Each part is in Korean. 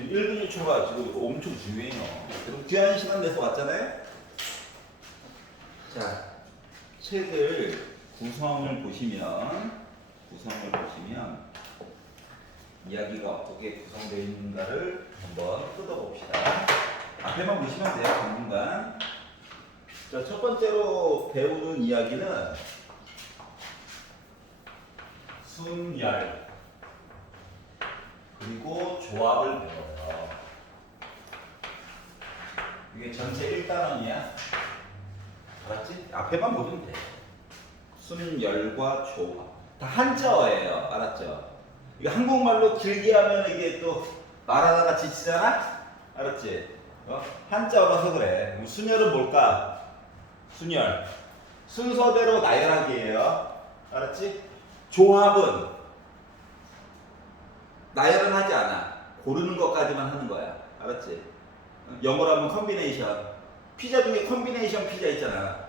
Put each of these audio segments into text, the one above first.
지금 1분 1초가 지금 엄청 중요해요. 그리고 귀한 시간 내서 왔잖아요. 자, 책을 구성을 보시면 이야기가 어떻게 구성되어 있는가를 한번 뜯어봅시다. 앞에만 보시면 돼요, 당분간. 자, 첫 번째로 배우는 이야기는 순열 그리고 조합을 배워요. 이게 전체 1단원이야. 알았지? 앞에만 보면 돼. 순열과 조합. 다 한자어예요. 알았죠? 이거 한국말로 길게 하면 이게 또 말하다가 지치잖아? 알았지? 한자어라서 그래. 순열은 뭘까? 순열. 순서대로 나열하기예요. 알았지? 조합은 나열은 하지 않아. 고르는 것까지만 하는 거야. 알았지? 영어로 하면 컨비네이션. 피자 중에 컨비네이션 피자 있잖아.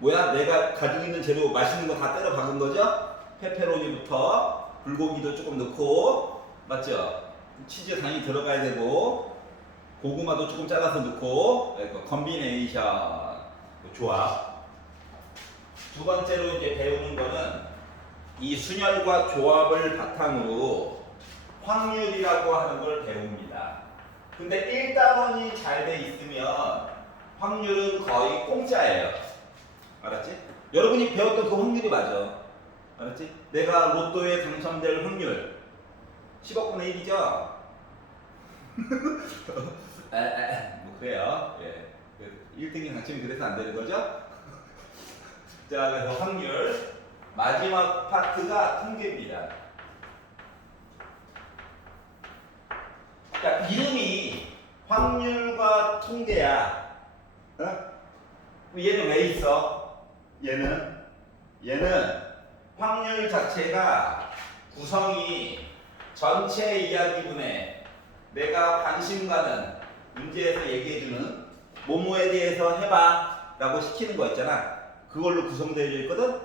뭐야? 내가 가지고 있는 재료 맛있는 거 다 때려 박은 거죠? 페페로니부터 불고기도 조금 넣고, 맞죠? 치즈 당연히 들어가야 되고, 고구마도 조금 잘라서 넣고, 컨비네이션. 조합. 두 번째로 이제 배우는 거는 이 순열과 조합을 바탕으로 확률이라고 하는 걸 배웁니다. 근데 1단원이 잘 돼 있으면 확률은 거의 공짜예요. 알았지? 여러분이 배웠던 그 확률이 맞아. 알았지? 내가 로또에 당첨될 확률 10억분의 1이죠? 뭐 그래요. 예. 1등이 당첨이 그래서 안 되는 거죠? 자, 그래서 확률 마지막 파트가 통계입니다. 자, 이름이 확률과 통계야. 얘는 왜 있어? 얘는 확률 자체가 구성이 전체 이야기분에 내가 관심 가는 문제에서 얘기해주는 뭐뭐에 대해서 해봐 라고 시키는 거 있잖아. 그걸로 구성되어 있거든?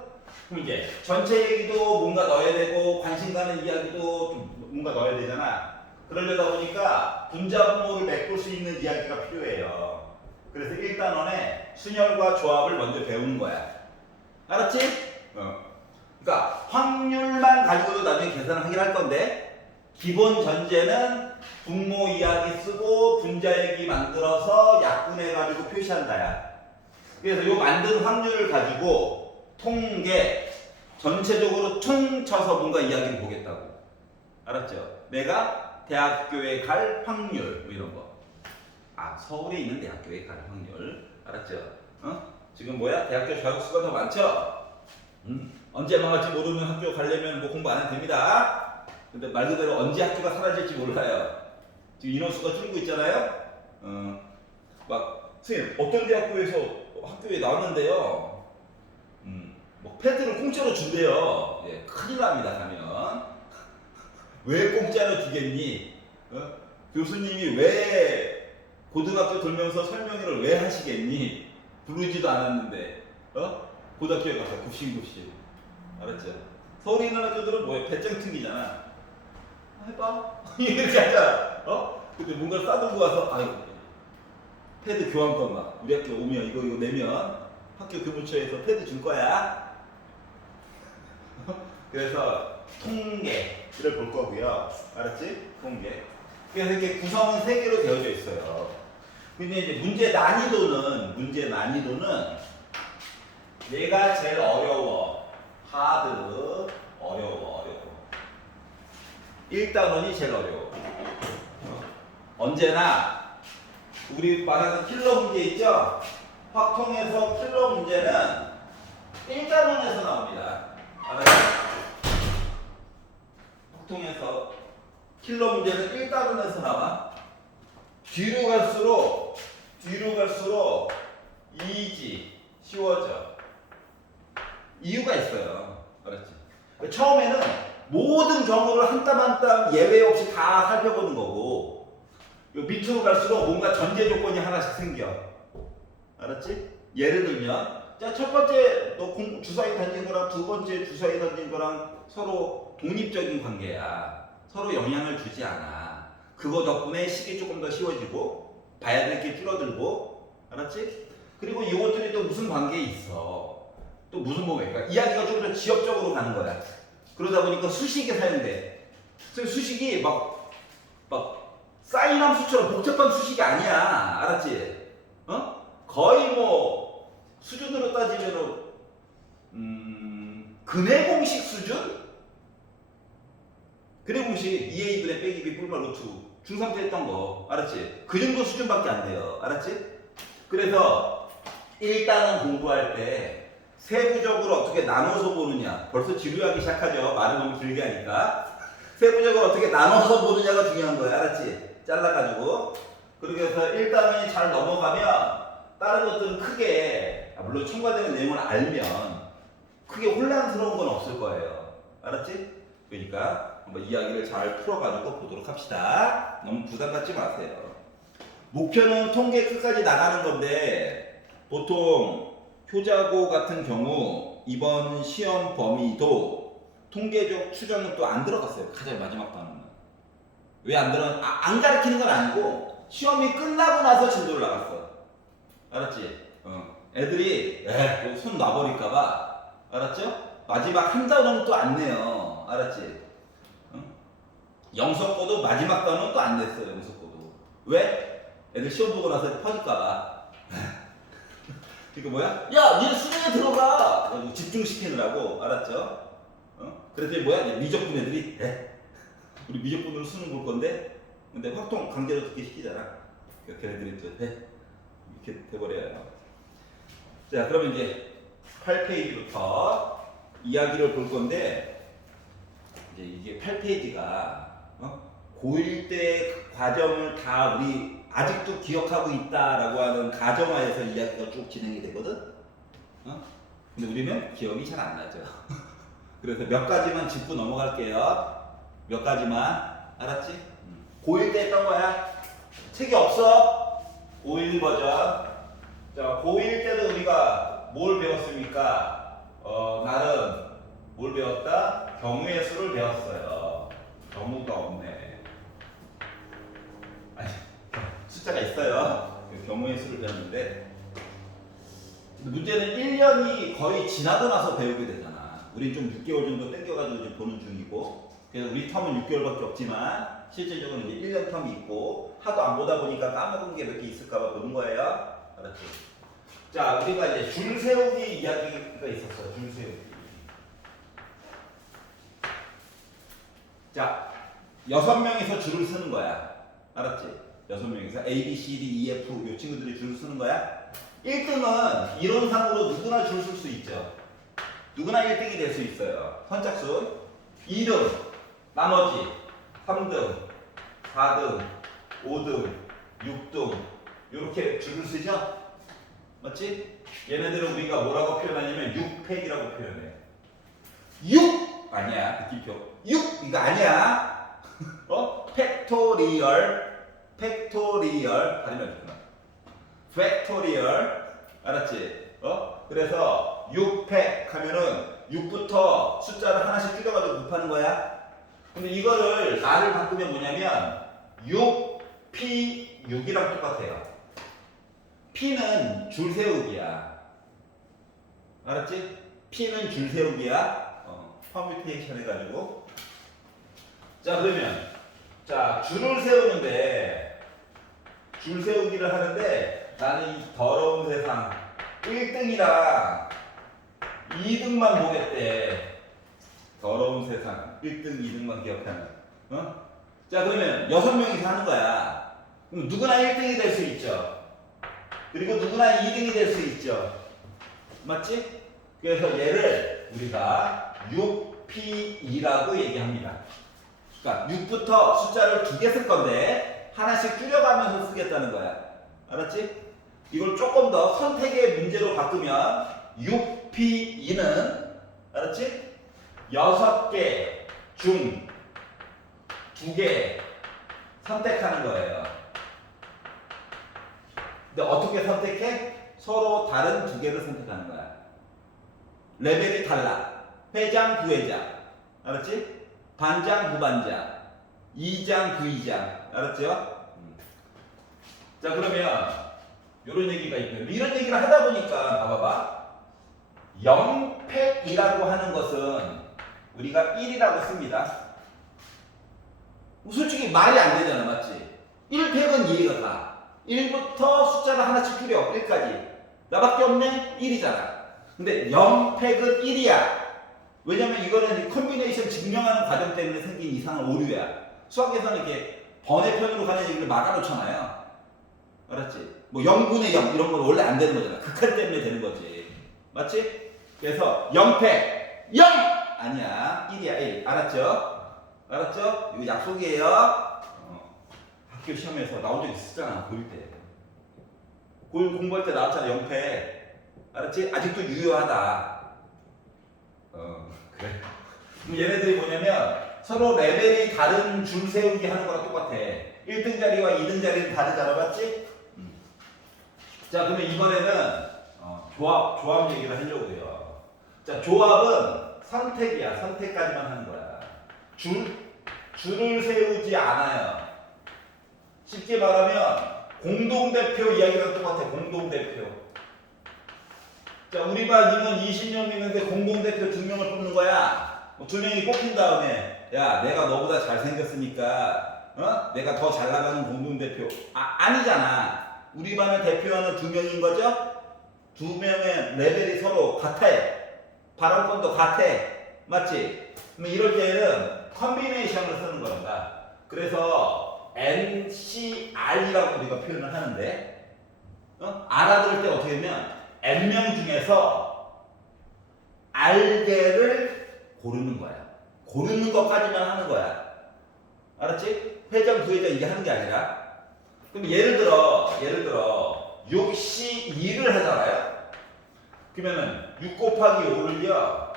그럼 이제 전체 얘기도 뭔가 넣어야 되고 관심 가는 이야기도 좀 뭔가 넣어야 되잖아. 그러려다 보니까 분자분모를 메꿀 수 있는 이야기가 필요해요. 그래서 1단원에 순열과 조합을 먼저 배우는 거야. 알았지? 그러니까 확률만 가지고도 나중에 계산을 하긴 할 건데 기본 전제는 분모 이야기 쓰고 분자 얘기 만들어서 약분해가지고 표시한다야. 그래서 요 만든 확률을 가지고 통계 전체적으로 퉁쳐서 뭔가 이야기를 보겠다고. 알았죠? 내가 대학교에 갈 확률 뭐 이런 거. 아, 서울에 있는 대학교에 갈 확률. 알았죠? 지금 뭐야? 대학교 자격수가 더 많죠? 언제 망할지 모르는 학교 가려면 뭐 공부 안 해도 됩니다. 근데 말 그대로 언제 학교가 사라질지 몰라요. 지금 인원수가 줄고 있잖아요. 막 선생님 어떤 대학교에서 학교에 나왔는데요. 뭐 패드를 공짜로 준대요. 예, 큰일 납니다. 가면 왜 공짜로 주겠니? 교수님이 왜 고등학교 돌면서 설명회를 왜 하시겠니? 부르지도 않았는데 고등학교에 가서 굽신굽신. 알았죠? 서울에 있는 학교들은 뭐야? 배짱 튕기잖아. 해봐. 이렇게 하잖아. 근데 뭔가 싸들고 와서 아이고 패드 교환권 막 우리 학교 오면 이거 내면 학교 교무처에서 패드 줄 거야. 그래서 통계를 볼 거고요. 알았지? 통계. 그래서 이렇게 구성은 3개로 되어져 있어요. 근데 이제 문제 난이도는 얘가 제일 어려워. 하드, 어려워. 1단원이 제일 어려워. 언제나 우리 말하는 킬러 문제 있죠? 확통에서 킬러 문제는 1단원에서 나옵니다. 알았죠? 확통에서 킬러 문제는 1단원에서 나와. 뒤로 갈수록 이지 쉬워져. 이유가 있어요. 알았지? 처음에는 모든 경우를 한 땀 한 땀 예외 없이 다 살펴보는 거고 밑으로 갈수록 뭔가 전제 조건이 하나씩 생겨. 알았지? 예를 들면 자, 첫 번째 너 주사위 던진 거랑 두 번째 주사위 던진 거랑 서로 독립적인 관계야. 서로 영향을 주지 않아. 그거 덕분에 식이 조금 더 쉬워지고 봐야 될 게 줄어들고 알았지? 그리고 이것들이 또 무슨 관계에 있어. 또 무슨 뭐가 그러니까 이야기가 좀 더 지역적으로 가는 거야. 그러다 보니까 수식이 사용돼. 그래서 수식이 막 사인 함수처럼 복잡한 수식이 아니야. 알았지? 거의 뭐 수준으로 따지면 근해 공식 수준? 근해 공식 2a분의 빼기 b 뿔마 루트 중3 때 했던 거 알았지? 그 정도 수준밖에 안 돼요. 알았지? 그래서 일단은 공부할 때 세부적으로 어떻게 나눠서 보느냐. 벌써 지루하기 시작하죠. 말을 너무 길게 하니까. 세부적으로 어떻게 나눠서 보느냐가 중요한 거야. 알았지? 잘라가지고. 그래서 1단원이 잘 넘어가면 다른 것들은 크게 물론 첨가되는 내용을 알면 크게 혼란스러운 건 없을 거예요. 알았지? 그러니까 한번 이야기를 잘 풀어가지고 보도록 합시다. 너무 부담 갖지 마세요. 목표는 통계 끝까지 나가는 건데 보통 효자고 같은 경우 이번 시험 범위도 통계적 추정은 또 안 들어갔어요. 가장 마지막 단원은. 왜 안 들어? 안 가르치는 건 아니고 시험이 끝나고 나서 진도를 나갔어. 알았지? 애들이 손 놔버릴까봐. 알았죠? 마지막 한 단원은 또 안 내요. 알았지? 영석고도 마지막 단원은 또 안 냈어요. 영석고도. 왜? 애들 시험 보고 나서 퍼질까봐. 그러니까 뭐야? 야, 니네 수능에 들어가! 집중시키느라고. 알았죠? 그래서 뭐야? 미적분 애들이 우리 미적분으로 수능 볼 건데 근데 확통 강제로 듣게 시키잖아. 걔네들이 또 이렇게 돼버려요. 자, 그러면 이제 8페이지부터 이야기를 볼 건데 이제 이게 8페이지가 고1 때 과정을 다 우리 아직도 기억하고 있다라고 하는 가정하에서 이야기가 쭉 진행이 되거든. 근데 우리는 기억이 잘 안 나죠. 그래서 몇 가지만 짚고 넘어갈게요. 몇 가지만. 알았지? 고1 때 했던 거야. 책이 없어. 고1 버전. 자, 고1 때도 우리가 뭘 배웠습니까? 나름 뭘 배웠다? 경우의 수를 배웠어요. 경우가 없네. 아니, 숫자가 있어요. 경우의 수를 배웠는데 문제는 1년이 거의 지나고 나서 배우게 되잖아. 우린 좀 6개월 정도 땡겨가지고 지금 보는 중이고 그래서 우리 텀은 6개월밖에 없지만 실질적으로 이제 1년 텀이 있고 하도 안 보다 보니까 까먹은 게 몇 개 있을까봐 보는 거예요. 알았지? 자, 우리가 이제 줄 세우기 이야기가 있었어. 줄 세우기. 자, 6명이서 줄을 쓰는 거야. 알았지? 6명이서 A, B, C, D, E, F 이 친구들이 줄을 쓰는 거야. 1등은 이론상으로 누구나 줄 쓸 수 있죠. 누구나 1등이 될 수 있어요. 선착순. 2등, 나머지 3등, 4등, 5등, 6등 이렇게 줄을 쓰죠. 맞지? 얘네들은 우리가 뭐라고 표현하냐면 6팩이라고 표현해. 6! 아니야. 느낌표. 6! 이거 아니야. 팩토리얼 발음이 안 좋구나. 팩토리얼. 알았지? 그래서 6팩 하면은 6부터 숫자를 하나씩 줄여가지고 곱하는 거야. 근데 이거를 말을 바꾸면 뭐냐면 6P6이랑 똑같아요. P는 줄 세우기야. 알았지? P는 줄 세우기야. 퍼뮤테이션 해가지고. 자, 그러면 자, 줄을 세우는데 줄 세우기를 하는데 나는 이 더러운 세상 1등이랑 2등만 보겠대. 더러운 세상 1등, 2등만 기억하는. 자, 그러면 6명이서 하는 거야. 그럼 누구나 1등이 될 수 있죠. 그리고 누구나 2등이 될 수 있죠. 맞지? 그래서 얘를 우리가 6P2라고 얘기합니다. 그러니까 6부터 숫자를 2개 쓸 건데 하나씩 줄여가면서 쓰겠다는 거야. 알았지? 이걸 조금 더 선택의 문제로 바꾸면 6P2는 알았지? 6개 중 2개 선택하는 거예요. 근데 어떻게 선택해? 서로 다른 2개를 선택하는 거야. 레벨이 달라. 회장, 부회장. 알았지? 반장, 부반장. 2장, 부의장. 알았죠? 자 그러면 이런 얘기가 있고요. 이런 얘기를 하다 보니까 봐봐봐. 0팩이라고 하는 것은 우리가 1이라고 씁니다. 솔직히 말이 안 되잖아, 맞지? 1팩은 이해가 가. 1부터 숫자를 하나씩 줄여, 1까지. 나밖에 없네? 1이잖아. 근데 0팩은 1이야. 왜냐면 이거는 컨비네이션 증명하는 과정 때문에 생긴 이상한 오류야. 수학에서는 이렇게 번외편으로 가는 얘기를 막아놓잖아요. 알았지? 뭐 0분의 0 이런 건 원래 안 되는 거잖아. 극한 때문에 되는 거지. 맞지? 그래서 0팩 0! 아니야. 1이야 1. 알았죠? 알았죠? 이거 약속이에요. 학교 시험에서 나온 적 있었잖아. 고1 때. 고1 공부할 때 나왔잖아. 0팩. 알았지? 아직도 유효하다. 그래. 그럼 얘네들이 뭐냐면 서로 레벨이 다른 줄 세우기 하는 거랑 똑같아. 1등 자리와 2등 자리는 다르잖아. 맞지? 자 그러면 이번에는 조합 얘기를 하려고 해요. 자 조합은 선택이야. 선택까지만 하는 거야. 줄을 세우지 않아요. 쉽게 말하면 공동대표 이야기랑 똑같아. 공동대표. 자 우리 반 임원 20명 있는데 공동대표 2명을 뽑는 거야. 2명이 뽑힌 다음에 야 내가 너보다 잘생겼으니까 내가 더 잘 나가는 공동대표. 아니잖아. 우리 반을 대표하는 2명인 거죠? 2명의 레벨이 서로 같아. 발언권도 같아. 맞지? 그럼 이럴 때는 컨비네이션을 쓰는 거란다. 그래서 NCR이라고 우리가 표현을 하는데 알아들을 때 어떻게 하면 N명 중에서 R개를 고르는 거야. 고르는 것까지만 하는 거야. 알았지? 회전, 부회전 이게 하는 게 아니라. 그럼 예를 들어 6C2를 하잖아요. 그러면은 6 곱하기 5를요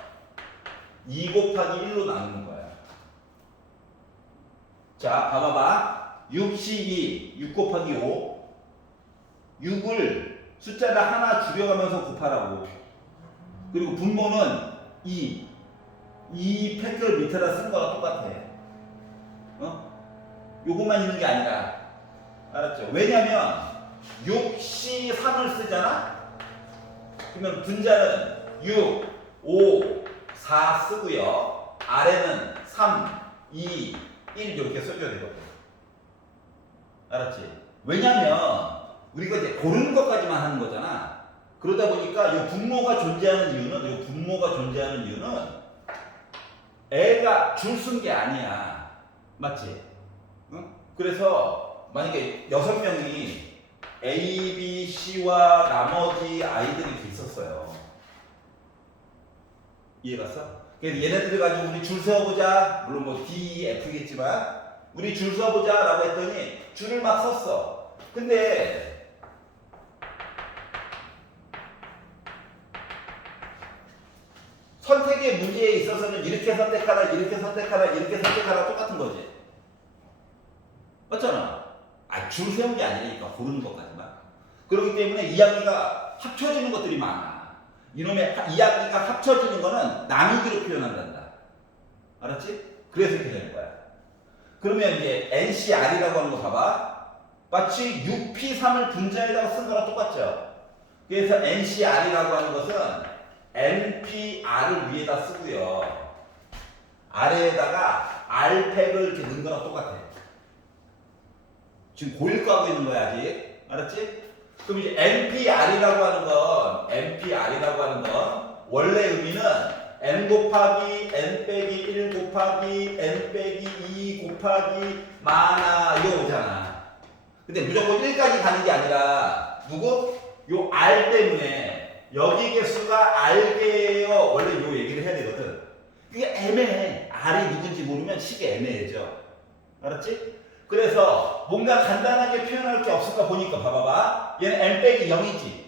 2 곱하기 1로 나누는 거야. 자 봐봐봐. 6C2 6 곱하기 5 6을 숫자를 하나 줄여가면서 곱하라고. 그리고 분모는 2 팩을 밑에다 쓴 거랑 똑같아. 요것만 있는 게 아니라. 알았죠? 왜냐면 6C3을 쓰잖아? 그러면 분자는 6, 5, 4 쓰고요. 아래는 3, 2, 1 이렇게 써줘야 되거든. 알았지? 왜냐면 우리가 이제 고르는 것까지만 하는 거잖아. 그러다 보니까 이 분모가 존재하는 이유는 애가 줄 쓴 게 아니야. 맞지? 응? 그래서 만약에 6명이 A, B, C와 나머지 아이들이 있었어요. 이해갔어? 그래서 얘네들을 가지고 우리 줄 세워보자. 물론 뭐 D, F겠지만 우리 줄 세워보자 라고 했더니 줄을 막 썼어. 근데 선택의 문제에 있어서는 이렇게 선택하라, 이렇게 선택하라, 이렇게 선택하라 똑같은 거지. 맞잖아. 줄 세운 게 아니니까 고르는 것까지만. 그렇기 때문에 이야기가 합쳐지는 것들이 많아. 이놈의 이야기가 합쳐지는 거는 나누기로 표현한단다. 알았지? 그래서 이렇게 되는 거야. 그러면 이제 NCR이라고 하는 거 봐봐. 마치 6P3을 분자에다가 쓴 거랑 똑같죠? 그래서 NCR이라고 하는 것은 NPR을 위에다 쓰고요. 아래에다가 R팩을 이렇게 넣은 거랑 똑같아. 지금 고1거 하고 있는 거야, 아직. 알았지? 그럼 이제 NPR이라고 하는 건 원래 의미는 N 곱하기 N 빼기 1 곱하기 N 빼기 2 곱하기 많아 이거 오잖아. 근데 무조건 1까지 가는 게 아니라 요 R 때문에 여기 개수가 R개예요. 원래 요 얘기를 해야 되거든. 그게 애매해. R이 누군지 모르면 식이 애매해져. 알았지? 그래서 뭔가 간단하게 표현할 게 없을까 보니까 봐봐봐. 얘는 n 빼기 0이지.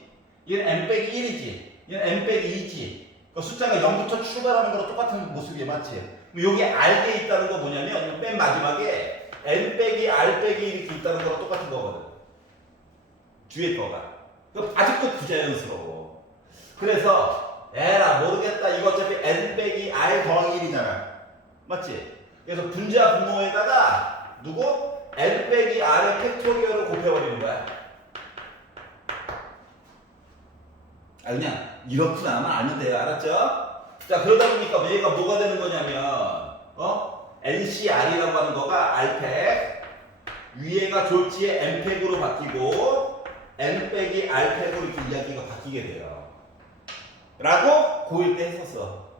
얘는 n 빼기 1이지. 얘는 n 빼기 2지. 그러니까 숫자가 0부터 출발하는 거랑 똑같은 모습이 맞지. 여기 R개 있다는 거 뭐냐면 맨 마지막에 n 빼기 R 빼기 이렇게 있다는 거랑 똑같은 거거든. 뒤에 거가. 아직도 부자연스러워. 그래서 에라 모르겠다. 이거 어차피 n 빼기 R 더하기 1이잖아. 맞지? 그래서 분자 분모에다가 누구? n 빼기 r의 팩토리얼을 곱해버리는 거야. 그냥 이렇구나 하면 알면 돼요. 알았죠? 자, 그러다 보니까 얘가 뭐가 되는 거냐면 NCR이라고 하는 거가 R팩, 위에가 졸지에 N팩으로 바뀌고 N 빼기 R팩으로 이렇게 이야기가 바뀌게 돼요. 라고 고1 때 했었어.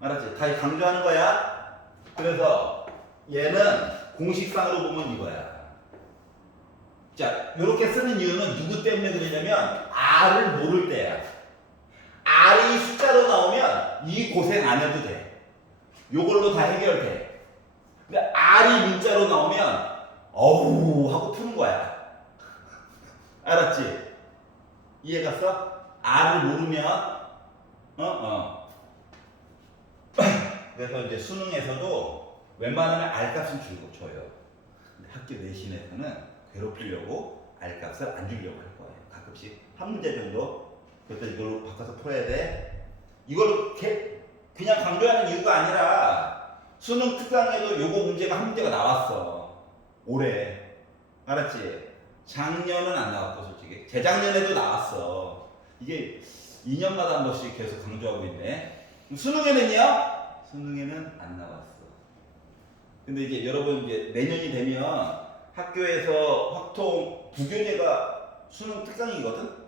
알았지? 다 강조하는 거야. 그래서 얘는 공식상으로 보면 이거야. 자, 이렇게 쓰는 이유는 누구 때문에 그러냐면 R을 모를 때야. R이 숫자로 나오면 이 고생 안 해도 돼. 요걸로 다 해결돼. 근데 R이 문자로 나오면 어우 하고 푸는 거야. 알았지? 이해갔어? R을 모르면 그래서 이제 수능에서도 웬만하면 R값은 줘요. 근데 학교 내신에서는 괴롭히려고 R값을 안 주려고 할 거예요. 가끔씩 한 문제 정도 그때 이걸로 바꿔서 풀어야 돼. 이걸로 그냥 강조하는 이유가 아니라 수능 특강에도 요거 문제가 한 문제가 나왔어. 올해. 알았지? 작년은 안 나왔고 솔직히 재작년에도 나왔어. 이게 2년마다 한 번씩 계속 강조하고 있네. 수능에는요? 수능에는 안 나왔어. 근데 이제 여러분 이제 내년이 되면 학교에서 확통 부교재가 수능 특강이거든?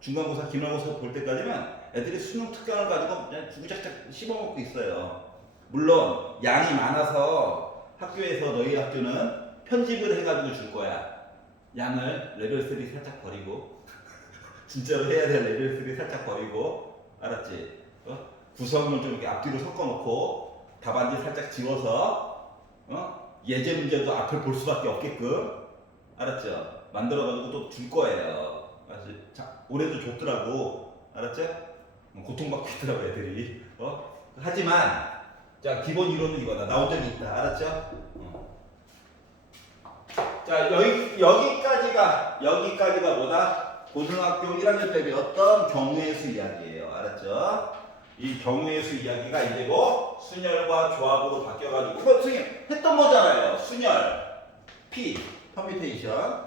중간고사, 기말고사 볼 때까지는 애들이 수능 특강을 가지고 그냥 주구장창 씹어먹고 있어요. 물론 양이 많아서 학교에서 너희 학교는 편집을 해가지고 줄 거야. 양을 레벨 3 살짝 버리고 진짜로 해야 될 레벨 3 살짝 버리고 알았지? 구성을 좀 이렇게 앞뒤로 섞어놓고 답안지 살짝 지워서 예제 문제도 앞을 볼 수밖에 없게끔 알았죠? 만들어가지고 또 줄 거예요. 알았지? 자, 올해도 줬더라고. 알았죠? 고통받고 있더라고 애들이. 하지만 자 기본 이론은 이거다. 나온 적이 있다. 알았죠? 자 여기까지가 뭐다? 고등학교 1학년 때 배웠던 경우의 수 이야기예요. 알았죠? 이 경우의 수 이야기가 이제 뭐 순열과 조합으로 바뀌어가지고 선생님 했던 거잖아요. 순열, P, 퍼뮤테이션,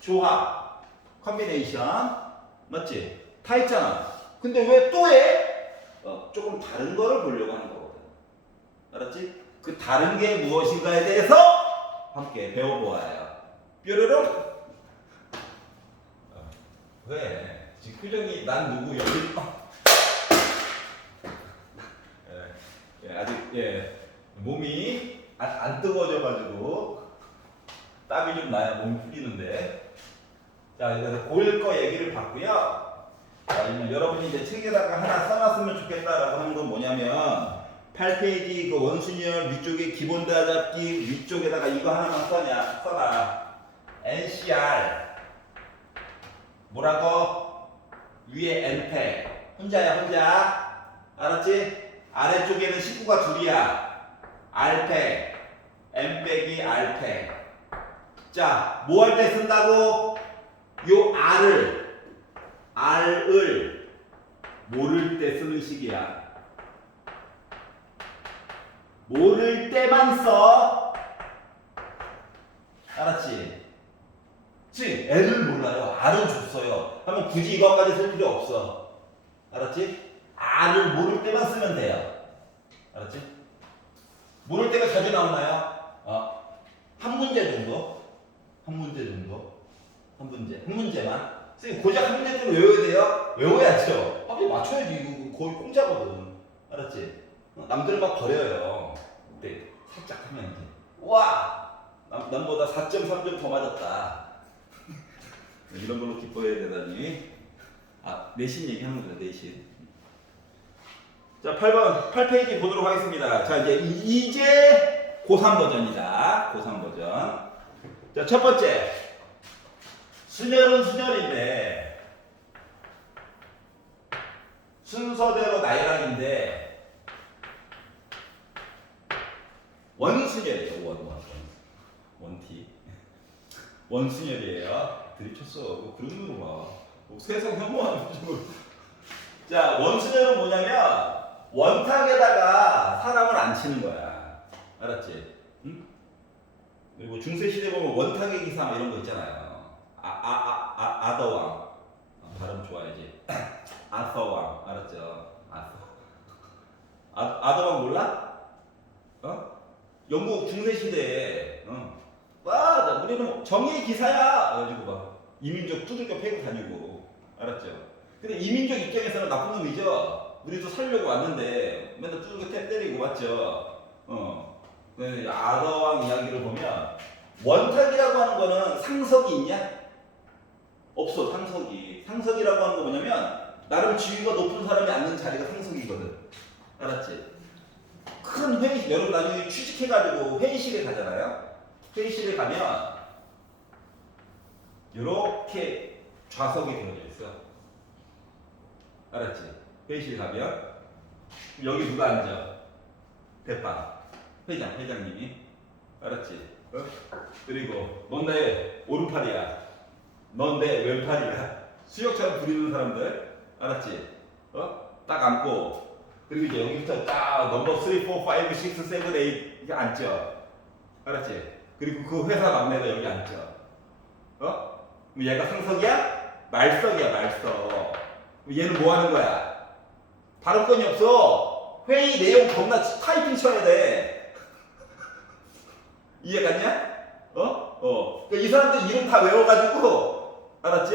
조합, 컨비네이션, 맞지? 다 했잖아. 근데 왜 또 해? 조금 다른 거를 보려고 하는 거거든. 알았지? 그 다른 게 무엇인가에 대해서 함께 배워보아요. 뾰로롱. 왜? 지금 표정이 난 누구 여기 아직 몸이 안 뜨거워져가지고 땀이 좀 나야 몸이 풀리는데. 자, 그래서 고1 거 얘기를 봤고요. 자, 여러분이 이제 책에다가 하나 써놨으면 좋겠다라고 하는 건 뭐냐면 8페이지 그 원순열 위쪽에 기본 다잡기 위쪽에다가 이거 하나만 써놔. NCR 뭐라고? 위에 N팩 혼자야 혼자. 알았지? 아래쪽에는 식구가 둘이야. R팩 N 빼기 R팩. 자, 뭐 할 때 쓴다고? 요 R을 모를 때 쓰는 식이야. 모를 때만 써. 알았지? 지금 N을 몰라요. R은 줬어요. 하면 굳이 이거까지 쓸 필요 없어. 알았지? R을 모를 때만 쓰면 돼요. 알았지? 모를 때가 자주 나오나요? 한 문제 정도? 한 문제만? 선생님 고작 한 문제 정도 외워야 돼요? 외워야죠. 합의 맞춰야지. 이거 거의 공짜거든. 알았지? 남들 막 버려요. 근데 살짝 하면 이제 와! 남보다 4.3점 더 맞았다. 이런 걸로 기뻐해야 되다니. 내신 얘기하는 거죠, 내신. 자, 8페이지 보도록 하겠습니다. 자, 이제 고3 버전이다. 고3 버전. 자, 첫 번째. 순열은 순열인데, 순서대로 나열하기인데, 원순열이에요. 원티. 원순열이에요. 들이쳤어. 뭐 그런 거 봐. 세상 혐오하는 쪽으로. 자, 원순열은 뭐냐면, 원탁에다가 사람을 안 치는 거야. 알았지? 응? 그리고 중세 시대 보면 원탁의 기사 뭐 이런 거 있잖아요. 아더왕. 발음 좋아야지. 아서왕. 알았죠? 아더왕 몰라? 영국 중세 시대에 와 우리는 정의의 기사야. 그래가지고 막 이민족 두들겨 패고 다니고. 알았죠? 근데 이민족 입장에서는 나쁜 놈이죠. 우리도 살려고 왔는데 맨날 두들겨 때리고 맞죠? 아더왕 이야기를 보면 원탁이라고 하는 거는 상석이 있냐? 없어. 상석이라고 하는 거 뭐냐면 나름 지위가 높은 사람이 앉는 자리가 상석이거든. 알았지? 큰 회의실, 여러분 나중에 취직해가지고 회의실에 가잖아요. 회의실에 가면 이렇게 좌석이 되어져 있어. 알았지? 회의실에 가면 여기 누가 앉아? 대빵 회장님이. 알았지? 그리고 넌 내 오른팔이야. 넌 내 왼팔이야. 수역처럼 부리는 사람들. 알았지? 딱 앉고 그리고 이제 여기부터 딱 넘버 3, 4, 5, 6, 7, 8 이게 앉죠. 알았지? 그리고 그 회사 막내가 여기 앉죠. 그럼 얘가 상석이야? 말석이야, 말석. 얘는 뭐 하는 거야? 발언권이 없어. 회의 내용 겁나 타이핑 쳐야 돼. 이해 갔냐? 그러니까 이 사람들 이름 다 외워가지고, 알았지?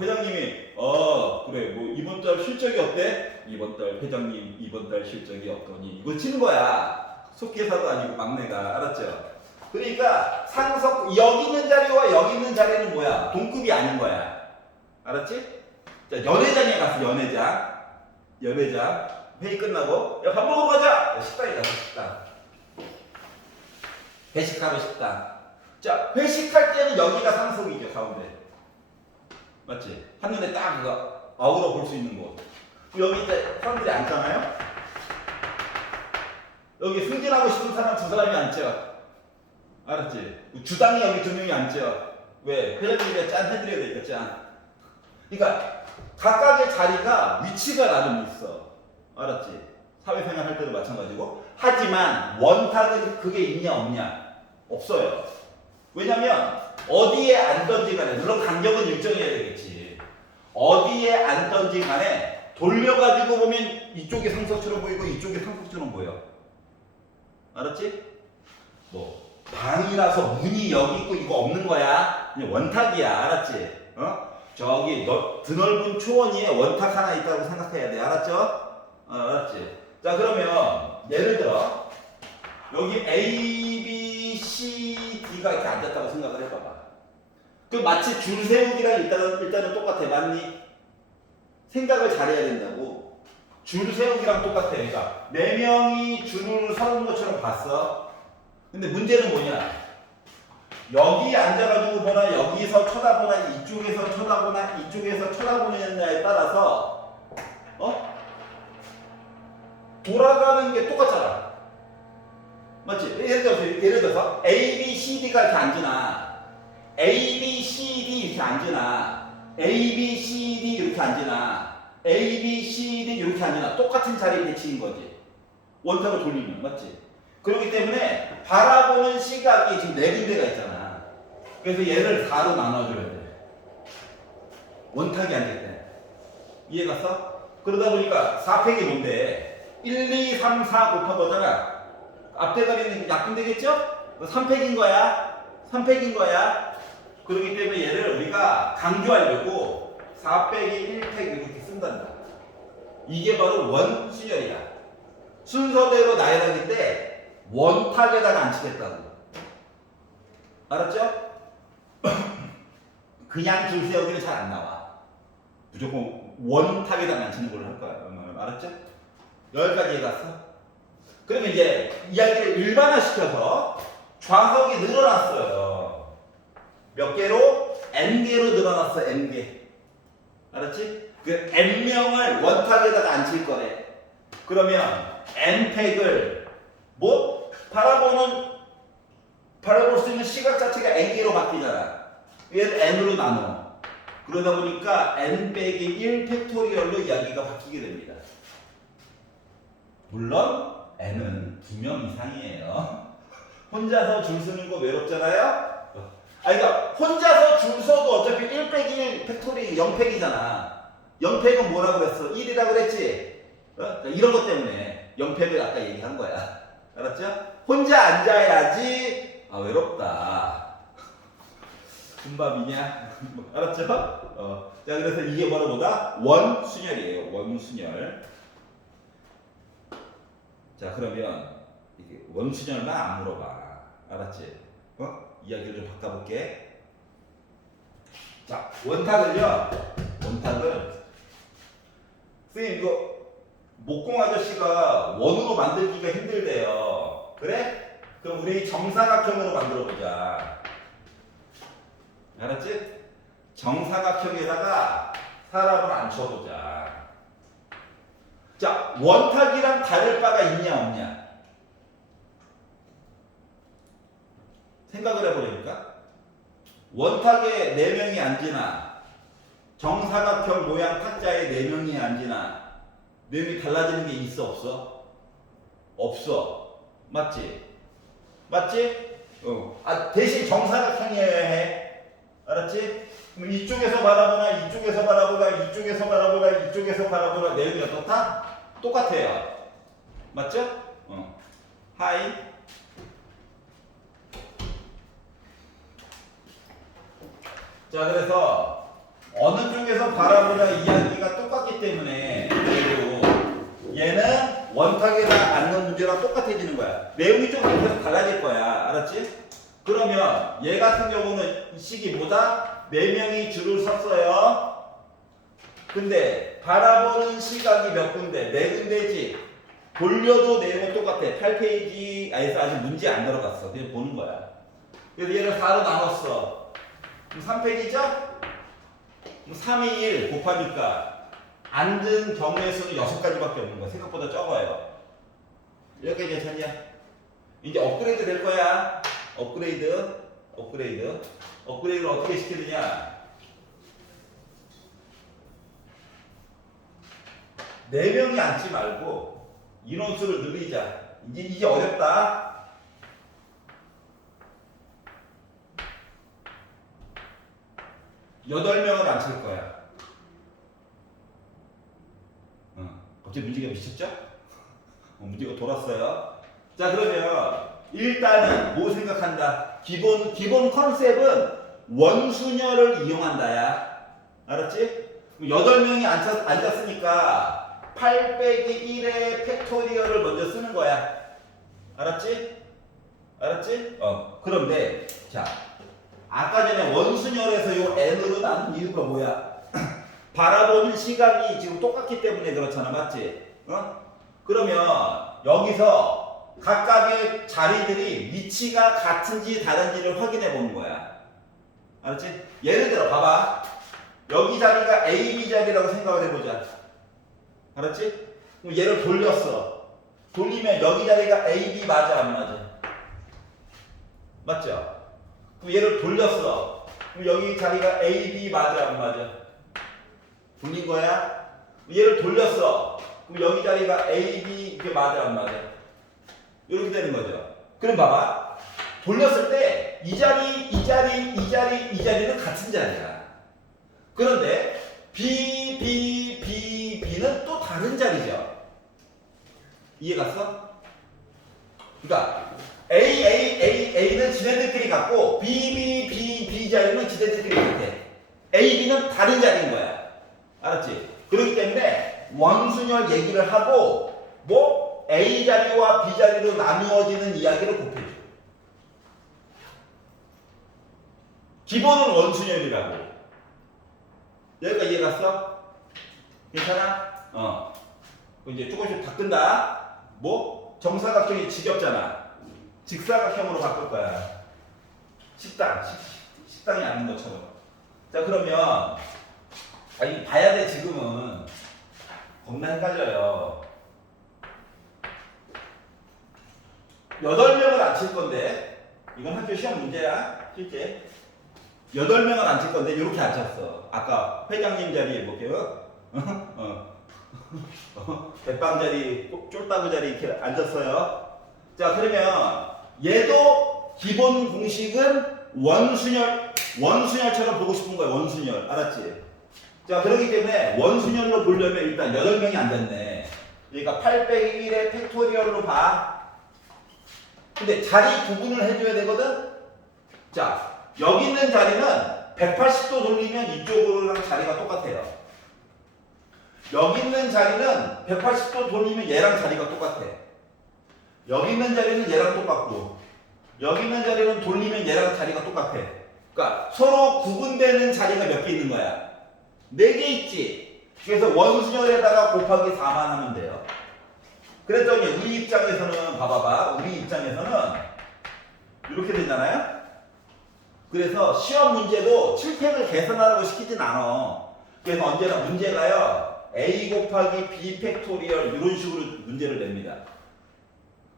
회장님이, 그래, 뭐, 이번 달 실적이 어때? 이번 달 회장님, 이번 달 실적이 어떠니? 이거 치는 거야. 속기사도 아니고 막내가. 알았죠? 그러니까 상석, 여기 있는 자리와 여기 있는 자리는 뭐야? 동급이 아닌 거야. 알았지? 자, 연회장에 갔어, 연회장. 회의 끝나고, 야, 밥 먹으러 가자! 식당에 가서 식당. 회식하고 싶다. 자, 회식할 때는 여기가 상석이죠, 가운데. 맞지? 한눈에 딱 그거 아우러 볼 수 있는 곳. 여기 이제 사람들이 앉잖아요? 여기 승진하고 싶은 사람 두 사람이 앉죠? 알았지? 주당이 여기 두 명이 앉죠? 왜? 회장님이 짠 해드려야 되니까 짠. 그러니까 각각의 자리가 위치가 나름 있어. 알았지? 사회생활 할 때도 마찬가지고. 하지만 원탁은 그게 있냐 없냐? 없어요. 왜냐면 어디에 앉던지 간에 물론 간격은 일정해야 되겠지. 어디에 앉던지 간에 돌려가지고 보면 이쪽이 상석처럼 보이고 이쪽이 상석처럼 보여. 알았지? 뭐 방이라서 문이 여기 있고 이거 없는 거야. 그냥 원탁이야. 알았지? 저기 너 드넓은 초원 위에 원탁 하나 있다고 생각해야 돼. 알았죠? 알았지? 자 그러면 예를 들어 여기 A, B, C, D가 이렇게 앉았다고 생각을 해봐봐. 그 마치 줄 세우기랑 일단은 똑같아. 맞니? 생각을 잘해야 된다고. 줄 세우기랑 똑같아. 그러니까 4명이 줄을 서는 것처럼 봤어. 근데 문제는 뭐냐? 여기 앉아가지고 보나 여기서 쳐다보나 이쪽에서 쳐다보나 이쪽에서 쳐다보느냐에 따라서 돌아가는 게 똑같잖아. 맞지? 예를 들어서 A, B, C, D가 이렇게 앉으나 A, B, C, D 이렇게 앉으나 A, B, C, D 이렇게 앉으나 A, B, C, D 이렇게 앉으나 똑같은 자리에 배치인 거지. 원탁을 돌리면. 맞지? 그렇기 때문에 바라보는 시각이 지금 4군데가 있잖아. 그래서 얘를 4로 나눠줘야 돼. 원탁이 앉을 때. 이해 갔어? 그러다 보니까 4팩이 뭔데? 1, 2, 3, 4 곱하거잖아. 앞대가리는 약분되겠죠? 3팩인 거야. 3팩인 거야. 그렇기 때문에 얘를 우리가 강조하려고 4 빼기 1팩 이렇게 쓴단다. 이게 바로 원수열이야. 순서대로 나열하는데 원탁에다가 앉히겠다고. 알았죠? 그냥 줄 세우기는 잘 안 나와. 무조건 원탁에다가 앉히는 걸로 할 거야. 알았죠? 여기까지 해갔어? 그러면 이제 이야기를 일반화시켜서 좌석이 늘어났어요. 몇 개로? N개로 늘어났어. N개. 알았지? 그 N명을 원탁에다가 앉힐 거래. 그러면 N팩을 뭐? 바라볼 수 있는 시각 자체가 N개로 바뀌잖아. 얘를 N으로 나눠. 그러다 보니까 N 빼기 1 팩토리얼로 이야기가 바뀌게 됩니다. 물론 N은 2명 이상이에요. 혼자서 줄 서는 거 외롭잖아요? 그러니까 혼자서 줄 서도 어차피 1 빼기 1 팩토리 0팩이잖아. 0팩은 뭐라고 그랬어? 1이라고 그랬지? 그러니까 이런 것 때문에 0팩을 아까 얘기한 거야. 알았죠? 혼자 앉아야지 외롭다. 군밥이냐? 알았죠? 자, 그래서 이게 뭐다? 원순열이에요. 원순열. 자, 그러면 이게 원순열만 안 물어봐. 알았지? 이야기를 좀 바꿔볼게. 자, 원탁을 선생님 이거 목공 아저씨가 원으로 만들기가 힘들대요. 그래? 그럼 우리 정사각형으로 만들어 보자. 알았지? 정사각형에다가 사람을 앉혀보자. 자, 원탁이랑 다를 바가 있냐 없냐? 생각을 해보려니까 원탁에 4명이 앉으나 정사각형 모양 탁자에 4명이 앉으나 내용이 달라지는 게 있어 없어? 없어. 맞지? 맞지? 대신 정사각형이어야 해. 알았지? 그럼 이쪽에서 바라보나 이쪽에서 바라보나 이쪽에서 바라보나 이쪽에서 바라보나 내용이 어떻다? 똑같아요. 맞죠? 하이. 자, 그래서 어느 쪽에서 바라보나 이야기가 똑같기 때문에 그리고 얘는 원탁에다 앉는 문제랑 똑같아지는 거야. 내용이 좀 계속 달라질 거야. 알았지? 그러면 얘 같은 경우는 이 식이 뭐다? 4명이 줄을 섰어요. 근데 바라보는 시각이 몇 군데? 4군데지. 돌려도 내용은 똑같아. 8페이지에서 아직 문제 안 들어갔어. 그냥 보는 거야. 그래서 얘를 4로 나눴어. 그럼 3페이지죠? 3이 1 곱하니까 앉은 경우의 수는 6가지밖에 없는 거야. 생각보다 적어요. 여기까지 괜찮냐? 이제 업그레이드 될 거야. 업그레이드를 어떻게 시키느냐? 4명이 앉지 말고 인원수를 늘리자. 이제 어렵다. 8명을 앉힐 거야. 갑자기 문제가 미쳤죠? 문제가 돌았어요. 자, 그러면 일단은 뭐 생각한다? 기본 컨셉은 원순열을 이용한다야. 알았지? 8명이 앉았으니까 8 빼기 1의 팩토리얼을 먼저 쓰는 거야. 알았지? 그런데 자, 아까 전에 원순열에서 요 n으로 나눈 이유가 뭐야? 바라보는 시각이 지금 똑같기 때문에 그렇잖아. 맞지? 그러면 여기서 각각의 자리들이 위치가 같은지 다른지를 확인해 보는 거야. 알았지? 예를 들어 봐봐. 여기 자리가 A, B 자리라고 생각을 해보자. 알았지? 그럼 얘를 돌렸어. 돌리면 여기 자리가 A, B 맞아 안 맞아? 맞죠? 그럼 얘를 돌렸어. 그럼 여기 자리가 A, B 맞아 안 맞아? 돌린 거야? 얘를 돌렸어. 그럼 여기 자리가 A, B 이게 맞아 안 맞아? 이렇게 되는 거죠. 그럼 봐봐. 돌렸을 때 이 자리, 이 자리, 이 자리, 이 자리는 같은 자리야. 그런데 B, B, B, B는 또 다른 자리죠. 이해 갔어? 그러니까 A, A, A, A는 지네들끼리 같고 B, B, B, B 자리는 지네들끼리 같아. A, B는 다른 자리인 거야. 알았지? 그렇기 때문에 원순열 얘기를 하고 뭐 A 자리와 B 자리로 나누어지는 이야기를 곱해줘. 기본은 원순열이라고. 여기까지 이해 갔어? 괜찮아? 이제 조금씩 바꾼다. 뭐? 정사각형이 지겹잖아. 직사각형으로 바꿀 거야. 식당이 아닌 것처럼. 자, 그러면 이 봐야 돼. 지금은 겁나 헷갈려요. 8명을 앉힐 건데 이건 학교 시험 문제야. 실제 8명을 앉힐 건데 이렇게 앉혔어. 아까 회장님 자리에 볼게요. 대빵 자리, 쫄따구 자리 이렇게 앉았어요. 자, 그러면 얘도 기본 공식은 원순열처럼 보고 싶은 거야. 원순열. 알았지? 자, 그렇기 때문에 원순열로 보려면 일단 8명이 안 됐네. 그러니까 8 빼기 1의 팩토리얼로 봐. 근데 자리 구분을 해줘야 되거든? 자, 여기 있는 자리는 180도 돌리면 이쪽으로랑 자리가 똑같아요. 여기 있는 자리는 180도 돌리면 얘랑 자리가 똑같아. 여기 있는 자리는 얘랑 똑같고, 여기 있는 자리는 돌리면 얘랑 자리가 똑같아. 그러니까 서로 구분되는 자리가 몇 개 있는 거야? 4개 있지. 그래서 원순열에다가 곱하기 4만 하면 돼요. 그랬더니 우리 입장에서는 봐봐봐. 우리 입장에서는 이렇게 되잖아요. 그래서 시험 문제도 7팩을 계산하라고 시키진 않아. 그래서 언제나 문제가요. A 곱하기 B 팩토리얼 이런 식으로 문제를 냅니다.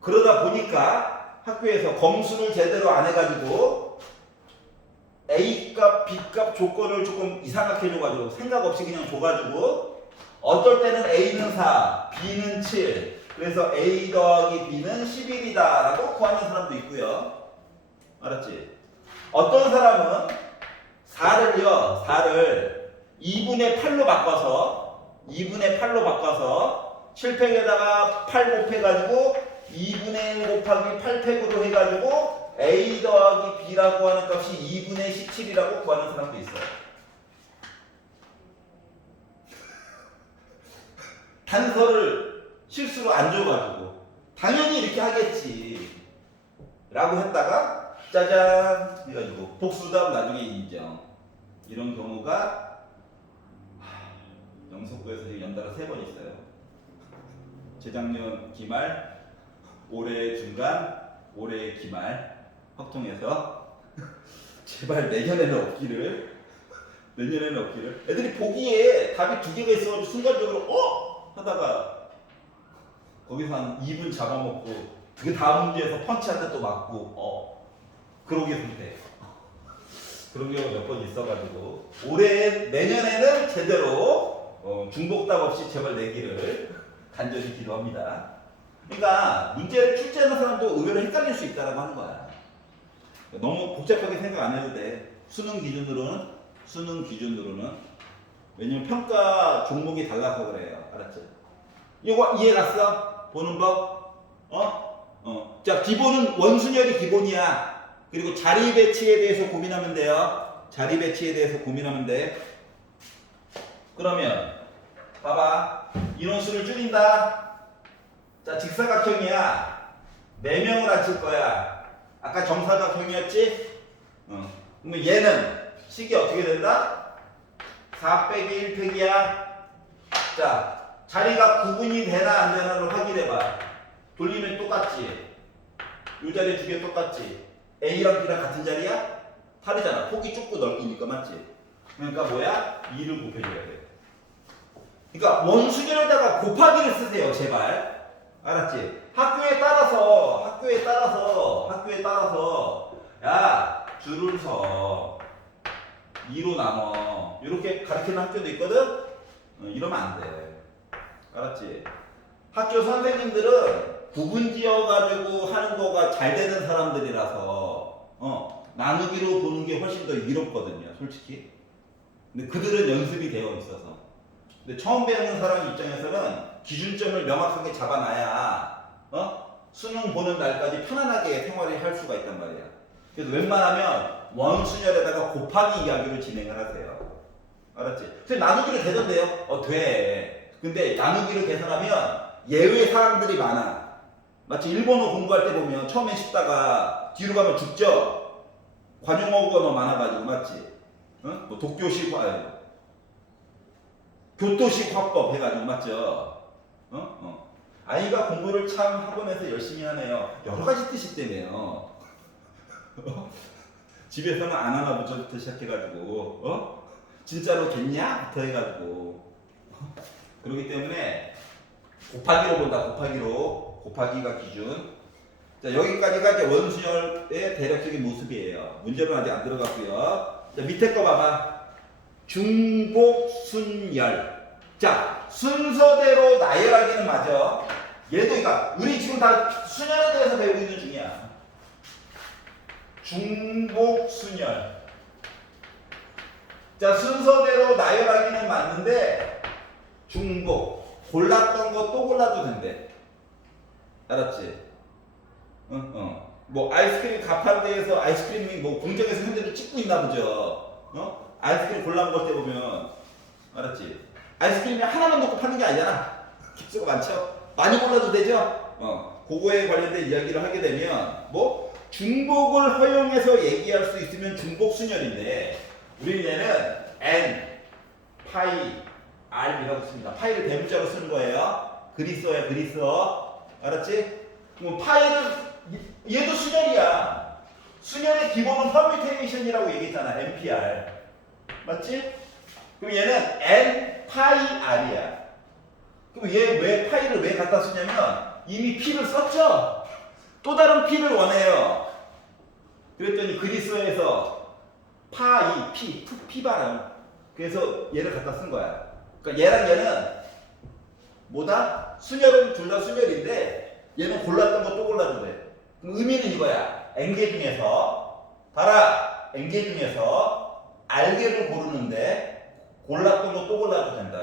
그러다 보니까 학교에서 검수를 제대로 안 해가지고 A값, B값 조건을 조금 이상하게 해줘가지고 생각 없이 그냥 줘가지고 어떨 때는 A는 4, B는 7 그래서 A 더하기 B는 11이다 라고 구하는 사람도 있고요. 알았지? 어떤 사람은 4를 2분의 8로 바꿔서 7팩에다가 8 곱해가지고 2분의 1 곱하기 8팩으로 해가지고 A 더하기 B라고 하는 값이 2분의 17이라고 구하는 사람도 있어요. 단서를 실수로 안 줘가지고 당연히 이렇게 하겠지 라고 했다가 짜잔 해가지고 복수답 나중에 인정. 이런 경우가 영석고에서 연달아 3번 있어요. 재작년 기말, 올해 중간, 올해 기말 확통해서 제발 내년에는 없기를. 애들이 보기에 답이 2개가 있어가지고 순간적으로 하다가 거기서 한 2분 잡아먹고 그 다음 문제에서 펀치한테 또 맞고 그러게 상태. 그런 경우가 몇 번 있어가지고 내년에는 제대로 중복답 없이 제발 내기를 간절히 기도합니다. 그러니까 문제를 출제하는 사람도 의외로 헷갈릴 수 있다고 하는 거야. 너무 복잡하게 생각 안 해도 돼. 수능 기준으로는 왜냐면 평가 종목이 달라서 그래요. 알았지? 이거 이해 갔어? 보는 법? 자, 기본은 원순열이 기본이야. 그리고 자리 배치에 대해서 고민하면 돼요. 그러면 봐봐. 인원수를 줄인다. 자, 직사각형이야. 4명을 앉힐 거야. 아까 정사각형이었지? 그러면 얘는 식이 어떻게 된다? 4 빼기 1 팩이야. 자, 자리가 구분이 되나 안 되나를 확인해봐. 돌리면 똑같지? 이 자리 2개 똑같지? A랑 B랑 같은 자리야? 다르잖아. 폭이 좁고 넓기니까 맞지? 그러니까 뭐야? 2를 곱해줘야 돼. 그러니까 원순열에다가 곱하기를 쓰세요. 제발. 알았지? 학교에 따라서 야 줄을 서 2로 나눠 이렇게 가르치는 학교도 있거든? 이러면 안 돼. 알았지? 학교 선생님들은 구분 지어가지고 하는 거가 잘 되는 사람들이라서 나누기로 보는 게 훨씬 더 이롭거든요, 솔직히. 근데 그들은 연습이 되어 있어서. 근데 처음 배우는 사람 입장에서는 기준점을 명확하게 잡아놔야 수능 보는 날까지 편안하게 생활을 할 수가 있단 말이야. 그래서 웬만하면 원순열에다가 곱하기 이야기로 진행을 하세요. 알았지? 그래서 나누기로 되던데요? 돼. 근데 나누기를 계산하면 예외 사항들이 많아. 마치 일본어 공부할 때 보면 처음엔 쉽다가 뒤로 가면 죽죠? 관용어가 너무 많아가지고 맞지? 뭐 교토식 화법 해가지고 맞죠? 아이가 공부를 참 학원에서 열심히 하네요. 여러 가지 뜻이 때문에요. 집에서는 안 하나 보죠부터 시작해가지고 진짜로 됐냐? 부터 해가지고 그렇기 때문에 곱하기로 본다. 곱하기가 기준. 자, 여기까지가 이제 원순열의 대략적인 모습이에요. 문제는 아직 안 들어갔고요. 자, 밑에 거 봐봐. 중복순열. 자, 순서대로 나열하기는 맞아. 얘도 우리 지금 다 순열에 대해서 배우고 있는 중이야. 중복순열. 자, 순서대로 나열하기는 맞는데 중복. 골랐던 거 또 골라도 된대. 알았지? 뭐 아이스크림 가판대에서 아이스크림이 뭐 공장에서 현재도 찍고 있나 보죠. 아이스크림 골라먹을 때 보면 알았지? 아이스크림이 하나만 놓고 파는 게 아니잖아. 개수가 많죠. 많이 골라도 되죠. 그거에 관련된 이야기를 하게 되면 뭐 중복을 허용해서 얘기할 수 있으면 중복순열인데 우리는 얘는 n 파이 r이라고 씁니다. 파이를 대문자로 쓰는 거예요. 글이 써야 글이 써. 알았지? 그럼 파이는 얘도 순열이야. 순열의 기본은 퍼뮤테이션이라고 얘기했잖아. NPR. 맞지? 그럼 얘는 n 파이 r이야. 그럼 얘 왜 파이를 왜 갖다 쓰냐면 이미 p를 썼죠? 또 다른 p를 원해요. 그랬더니 그리스어에서 파이, p 발음. 그래서 얘를 갖다 쓴 거야. 그러니까 얘랑 얘는 뭐다? 순열은 둘 다 순열인데 얘는 골랐던 거 또 골라도 돼. 그럼 의미는 이거야. n개 중에서 봐라. n개 중에서 r개를 고르는데 골랐던 거 또 골라도 된다.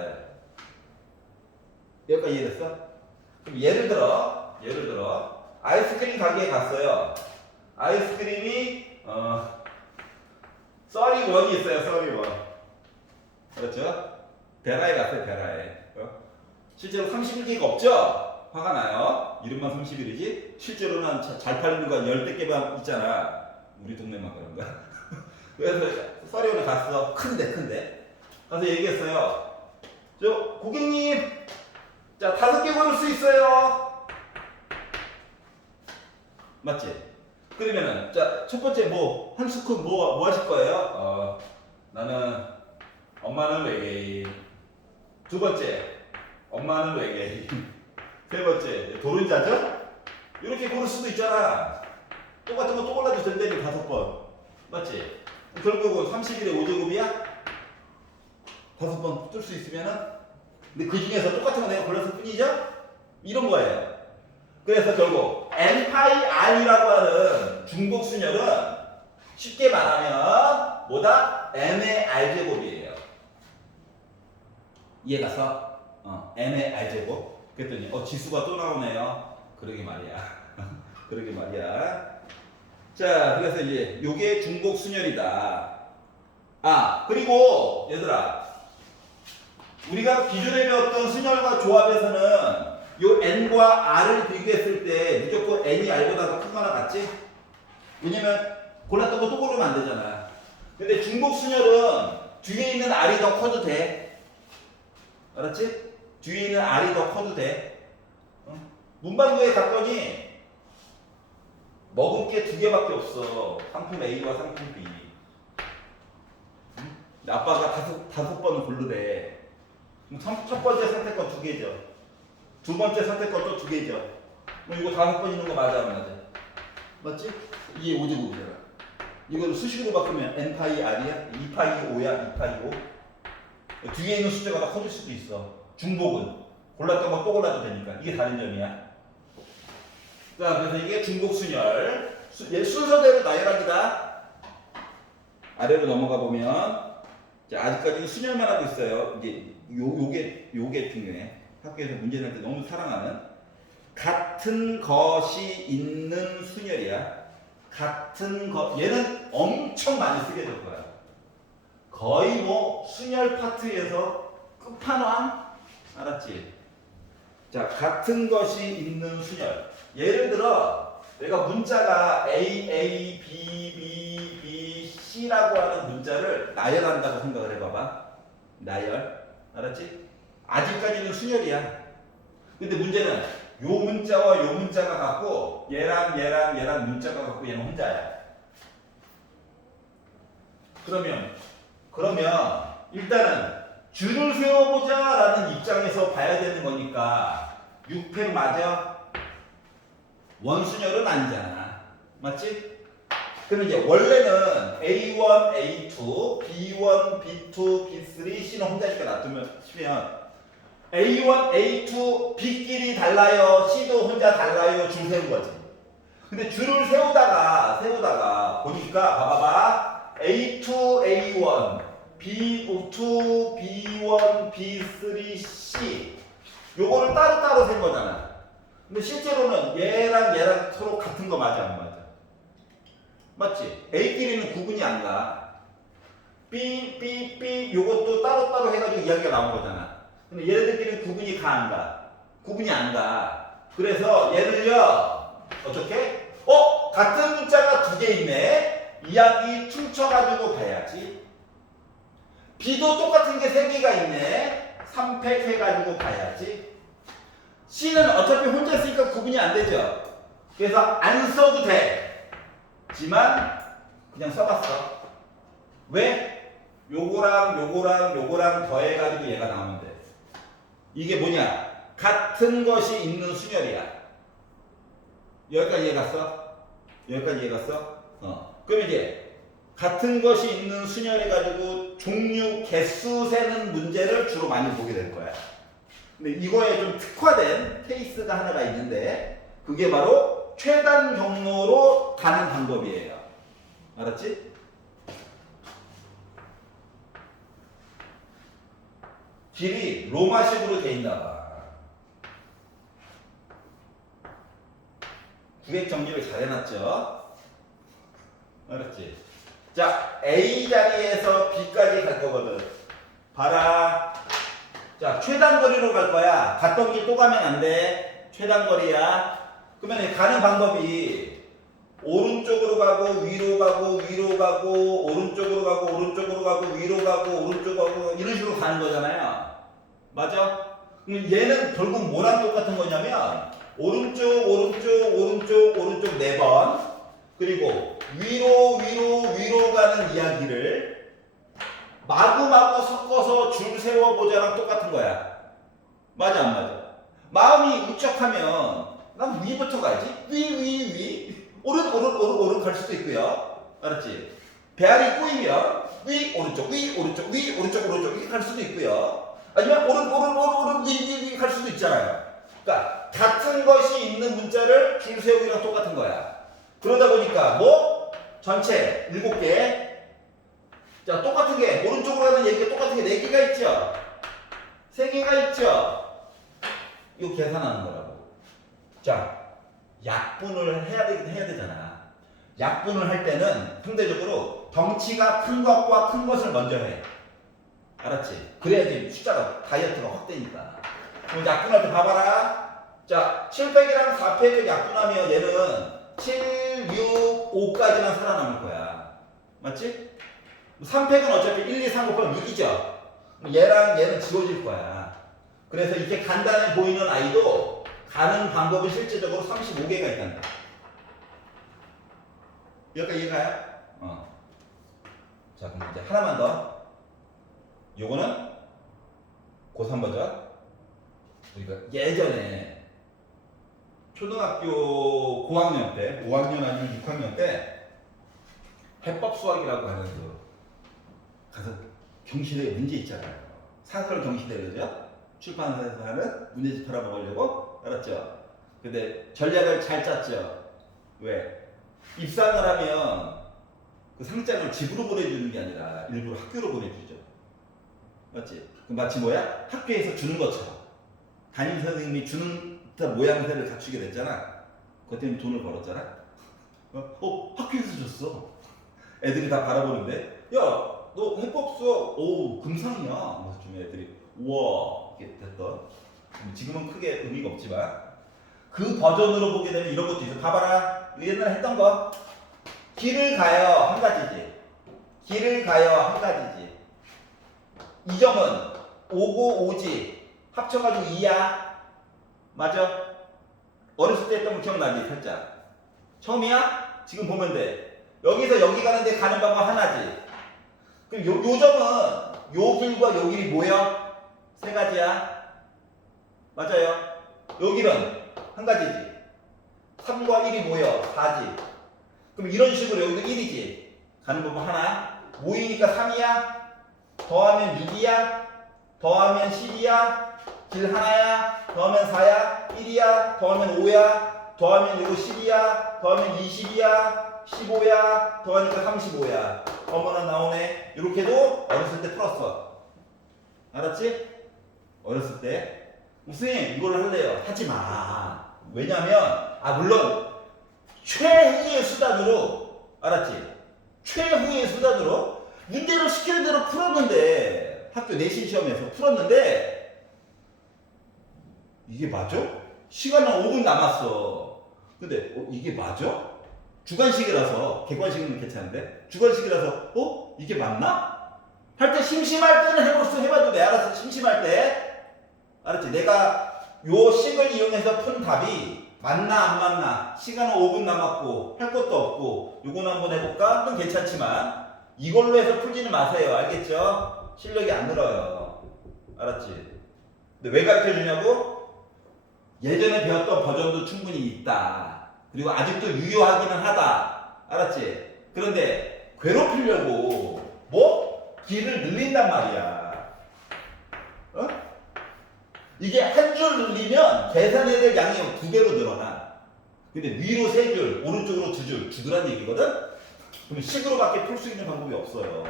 여기까지 이해됐어? 그럼 예를 들어 아이스크림 가게에 갔어요. 아이스크림이 31이 있어요. 31. 그렇죠? 베라에 갔어요. 베라에. 실제로 31개가 없죠? 화가 나요. 이름만 31이지 실제로는 잘 팔리는 거 10대 개만 있잖아. 우리 동네만 그런가? 그래서 31에 갔어. 큰데 가서 얘기했어요. 저 고객님 자 5개 고를 수 있어요. 맞지? 그러면은 자 첫 번째 뭐 한 스푼 뭐 하실 거예요? 나는 엄마는 외계인. 두 번째 엄마는 외계인. 세 번째 도른자죠? 이렇게 고를 수도 있잖아. 똑같은 거 또 골라도 된다니 5번. 맞지? 결국은 31의 5제곱이야? 5번 뜰 수 있으면은 근데 그 중에서 똑같은 거 내가 골랐을 뿐이죠? 이런 거예요. 그래서 결국 n파이 r이라고 하는 중복순열은 쉽게 말하면 뭐다? n의 r제곱이에요. 이해가서? n의 r제곱. 그랬더니 지수가 또 나오네요. 그러게 말이야. 그러게 말이야. 자, 그래서 이제 요게 중복순열이다. 그리고 얘들아 우리가 기존에 배웠던 순열과 조합에서는 요 n과 r을 비교했을 때 무조건 n이 r보다 더 크거나 같지? 왜냐면 골랐던 거 또 고르면 안 되잖아. 근데 중복순열은 뒤에 있는 r이 더 커도 돼. 알았지? 뒤에 있는 r이 더 커도 돼. 문방구에 갔더니 먹을 게 2개밖에 없어. 상품 A와 상품 B. 아빠가 다섯 번을 고르래. 첫 번째 선택권 2개죠. 두 번째 선택권 또 2개죠. 이거 5번 있는 거 맞아, 안 맞아? 맞지? 이게 5제곱이잖아. 이거를 수식으로 바꾸면 n파이 r이야? 2파이 5야? 2파이 5? 뒤에 있는 숫자가 다 커질 수도 있어. 중복은 골랐던 거 또 골라도 되니까. 이게 다른 점이야. 자, 그래서 이게 중복순열. 얘 순서대로 나열합니다. 아래로 넘어가 보면 자, 아직까지는 순열만 하고 있어요. 이제 요게 중요해. 학교에서 문제 낼 때 너무 사랑하는 같은 것이 있는 순열이야. 같은 것 얘는 엄청 많이 쓰게 될 거야. 거의 뭐 순열 파트에서 끝판왕. 알았지? 자, 같은 것이 있는 순열. 예를 들어 내가 문자가 A, B, C라고 하는 문자를 나열한다고 생각을 해봐봐. 나열. 알았지? 아직까지는 순열이야. 근데 문제는 요 문자와 요 문자가 같고 얘랑 문자가 같고 얘는 혼자야. 그러면 일단은 줄을 세워보자 라는 입장에서 봐야 되는 거니까 6펜 맞아? 원순열은 아니잖아. 맞지? 그럼 이제 원래는 A1, A2, B1, B2, B3, C는 혼자니까 놔두면 치면 A1, A2, B끼리 달라요. C도 혼자 달라요. 줄 세운 거지. 근데 줄을 세우다가 보니까 봐봐봐. A2, A1, B2, B1, B3, C 요거를 따로따로 센 거잖아. 근데 실제로는 얘랑 서로 같은 거 맞아 안 맞아? 맞지? A끼리는 구분이 안 가. B 요것도 따로따로 해가지고 이야기가 나온 거잖아. 근데 얘네들끼리는 구분이 가 안 가? 구분이 안 가. 그래서 얘를요 어떻게? 같은 문자가 두 개 있네. 이야기 퉁쳐가지고 봐야지. B도 똑같은 게 세 개가 있네. 3팩 해가지고 봐야지. C는 어차피 혼자 쓰니까 구분이 안 되죠. 그래서 안 써도 돼. 지만 그냥 써봤어. 왜? 요거랑 더해가지고 얘가 나오면 돼. 이게 뭐냐? 같은 것이 있는 순열이야. 여기까지 이해갔어? 여기까지 이해갔어? 그럼 이제 같은 것이 있는 순열해 가지고 종류 개수 세는 문제를 주로 많이 보게 될 거야. 근데 이거에 좀 특화된 케이스가 하나가 있는데 그게 바로 최단 경로로 가는 방법이에요. 알았지? 길이 로마식으로 돼 있나 봐. 구획 정리를 잘 해놨죠? 알았지? 자, A 자리에서 B까지 갈 거거든. 봐라. 자, 최단 거리로 갈 거야. 갔던 길 또 가면 안 돼. 최단 거리야. 그러면 가는 방법이 오른쪽으로 가고 위로 가고 위로 가고 오른쪽으로 가고 오른쪽으로 가고 위로 가고 오른쪽으로 가고 이런 식으로 가는 거잖아요. 맞아? 그럼 얘는 결국 뭐랑 똑같은 거냐면 오른쪽 오른쪽 4번 그리고 위로 가는 이야기를 마구마구 섞어서 줄 세워보자랑 똑같은 거야. 맞아 안 맞아? 마음이 우쩍하면 난 위부터 가야지. 위 오른 갈 수도 있고요. 알았지? 배알이 꼬이면 위 오른쪽 이렇게 갈 수도 있고요. 아니면 오른 위 갈 수도 있잖아요. 그러니까 같은 것이 있는 문자를 줄 세우기랑 똑같은 거야. 그러다 보니까 뭐 전체 7개. 자, 똑같은 게 오른쪽으로 가는 얘기가 똑같은 게 4개가 있죠. 3개가 있죠. 이거 계산하는 거라고. 자, 약분을 해야 되잖아. 약분을 할 때는 상대적으로 덩치가 큰 것과 큰 것을 먼저 해. 알았지? 그래야지 숫자가 다이어트가 확 되니까. 그럼 약분할 때 봐봐라. 자, 7팩이랑 4팩을 약분하면 얘는 7, 6, 5까지만 살아남을 거야. 맞지? 3팩은 어차피 1, 2, 3 곱하면 6이죠. 얘랑 얘는 지워질 거야. 그래서 이렇게 간단해 보이는 아이도 가는 방법이 실제적으로 35개가 있단다. 여기까지 이해가요? 자, 그럼 이제 하나만 더. 요거는 고3 버전. 우리가 예전에 초등학교 고학년 때, 5학년 아니면 6학년 때 해법 수학이라고 하는 가서 경시대 문제 있잖아요. 사설 경시대 그러죠? 출판사에서 하는 문제집 팔아먹으려고. 알았죠? 근데 전략을 잘 짰죠. 왜? 입상을 하면 그 상장을 집으로 보내주는 게 아니라 일부러 학교로 보내주죠. 맞지? 마치 뭐야? 학교에서 주는 것처럼 담임 선생님이 주는 모양새를 갖추게 됐잖아. 그것 때문에 돈을 벌었잖아. 학교에서 줬어. 애들이 다 바라보는데, 야, 너 해법 수업, 금상이야. 그래서 좀 애들이 우와 이렇게 됐던. 지금은 크게 의미가 없지만 그 버전으로 보게 되면 이런 것도 있어. 봐봐라. 옛날에 했던 거. 길을 가요 한 가지지. 길을 가요 한 가지지. 이 점은 오고 오지 합쳐가지고 2야. 맞아? 어렸을 때 했던 거 기억나지? 살짝. 처음이야? 지금 보면 돼. 여기서 여기 가는데 가는 방법 하나지. 그럼 요 점은 요 길과 요 길이 뭐야? 3가지야. 맞아요? 요 길은 한 가지지. 3과 1이 모여 4지. 그럼 이런 식으로 여기도 1이지. 가는 방법 하나. 모이니까 3이야. 더하면 6이야. 더하면 10이야. 길 하나야. 더하면 4야. 1이야. 더하면 5야. 더하면 요거 10이야. 더하면 20이야, 15야, 더하니까 35야. 어머나 나오네. 이렇게도 어렸을 때 풀었어. 알았지? 어렸을 때. 선생님 이걸 할래요. 하지 마. 왜냐면 물론 최후의 수단으로 알았지? 최후의 수단으로 문제를 시키는 대로 풀었는데 학교 내신 시험에서 풀었는데 이게 맞아? 시간은 5분 남았어. 근데 이게 맞아? 주관식이라서 객관식은 괜찮은데 주관식이라서 이게 맞나? 할 때 심심할 때는 해봐도 돼. 알았어. 심심할 때 알았지? 내가 요 식을 이용해서 푼 답이 맞나 안 맞나 시간은 5분 남았고 할 것도 없고 요거는 한번 해볼까? 그럼 괜찮지만 이걸로 해서 풀지는 마세요. 알겠죠? 실력이 안 늘어요. 알았지? 근데 왜 가르쳐 주냐고? 예전에 배웠던 버전도 충분히 있다. 그리고 아직도 유효하기는 하다. 알았지? 그런데 괴롭히려고 길을 늘린단 말이야. 이게 한 줄 늘리면 계산해야 될 양이 2배로 늘어나. 근데 위로 3줄, 오른쪽으로 2줄 주더란 얘기거든? 그럼 식으로밖에 풀 수 있는 방법이 없어요.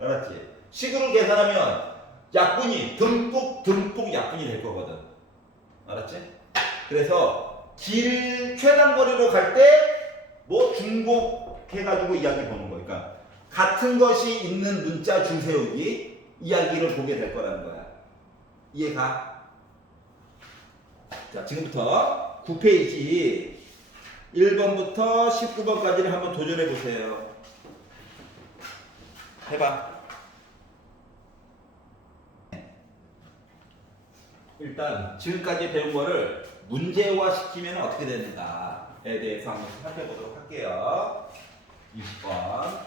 알았지? 식으로 계산하면 약분이 듬뿍 약분이 될 거거든. 알았지? 그래서 길 최단거리로 갈 때 중복해가지고 이야기 보는 거니까 같은 것이 있는 문자 줄 세우기 이야기를 보게 될 거라는 거야. 이해가? 자, 지금부터 9페이지 1번부터 19번까지를 한번 도전해 보세요. 해봐. 일단 지금까지 배운 거를 문제화 시키면 어떻게 되는가에 대해서 한번 살펴보도록 할게요. 20번.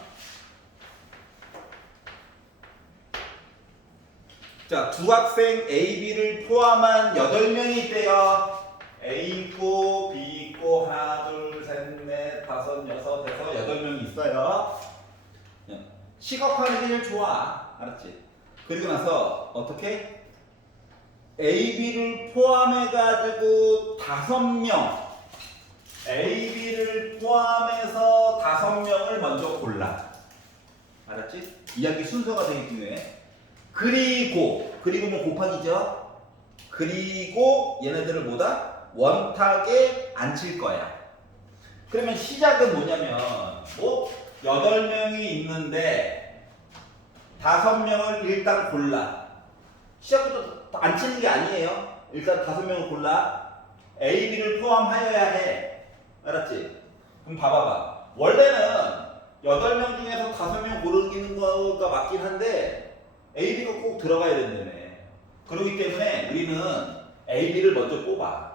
자, 두 학생 A, B를 포함한 8명이 있대요. A 있고 B 있고 하나 둘 셋 넷 다섯 여섯 해서 8명이 있어요. 식업하는 게 제일 좋아. 알았지? 그리고 나서 어떻게? A, B를 포함해가지고 5명 A, B를 포함해서 5명을 먼저 골라. 알았지? 이야기 순서가 되기 때문에 그리고 뭐 곱하기죠? 그리고 얘네들을 뭐다? 원탁에 앉힐 거야. 그러면 시작은 뭐냐면 8명이 있는데 5명을 일단 골라. 시작부터 앉히는 게 아니에요. 일단 5명을 골라. A, B를 포함하여야 해. 알았지? 그럼 봐봐봐. 원래는 8명 중에서 5명 고르는 거가 맞긴 한데 A, B가 꼭 들어가야 된다며. 그렇기 때문에 우리는 A, B를 먼저 뽑아.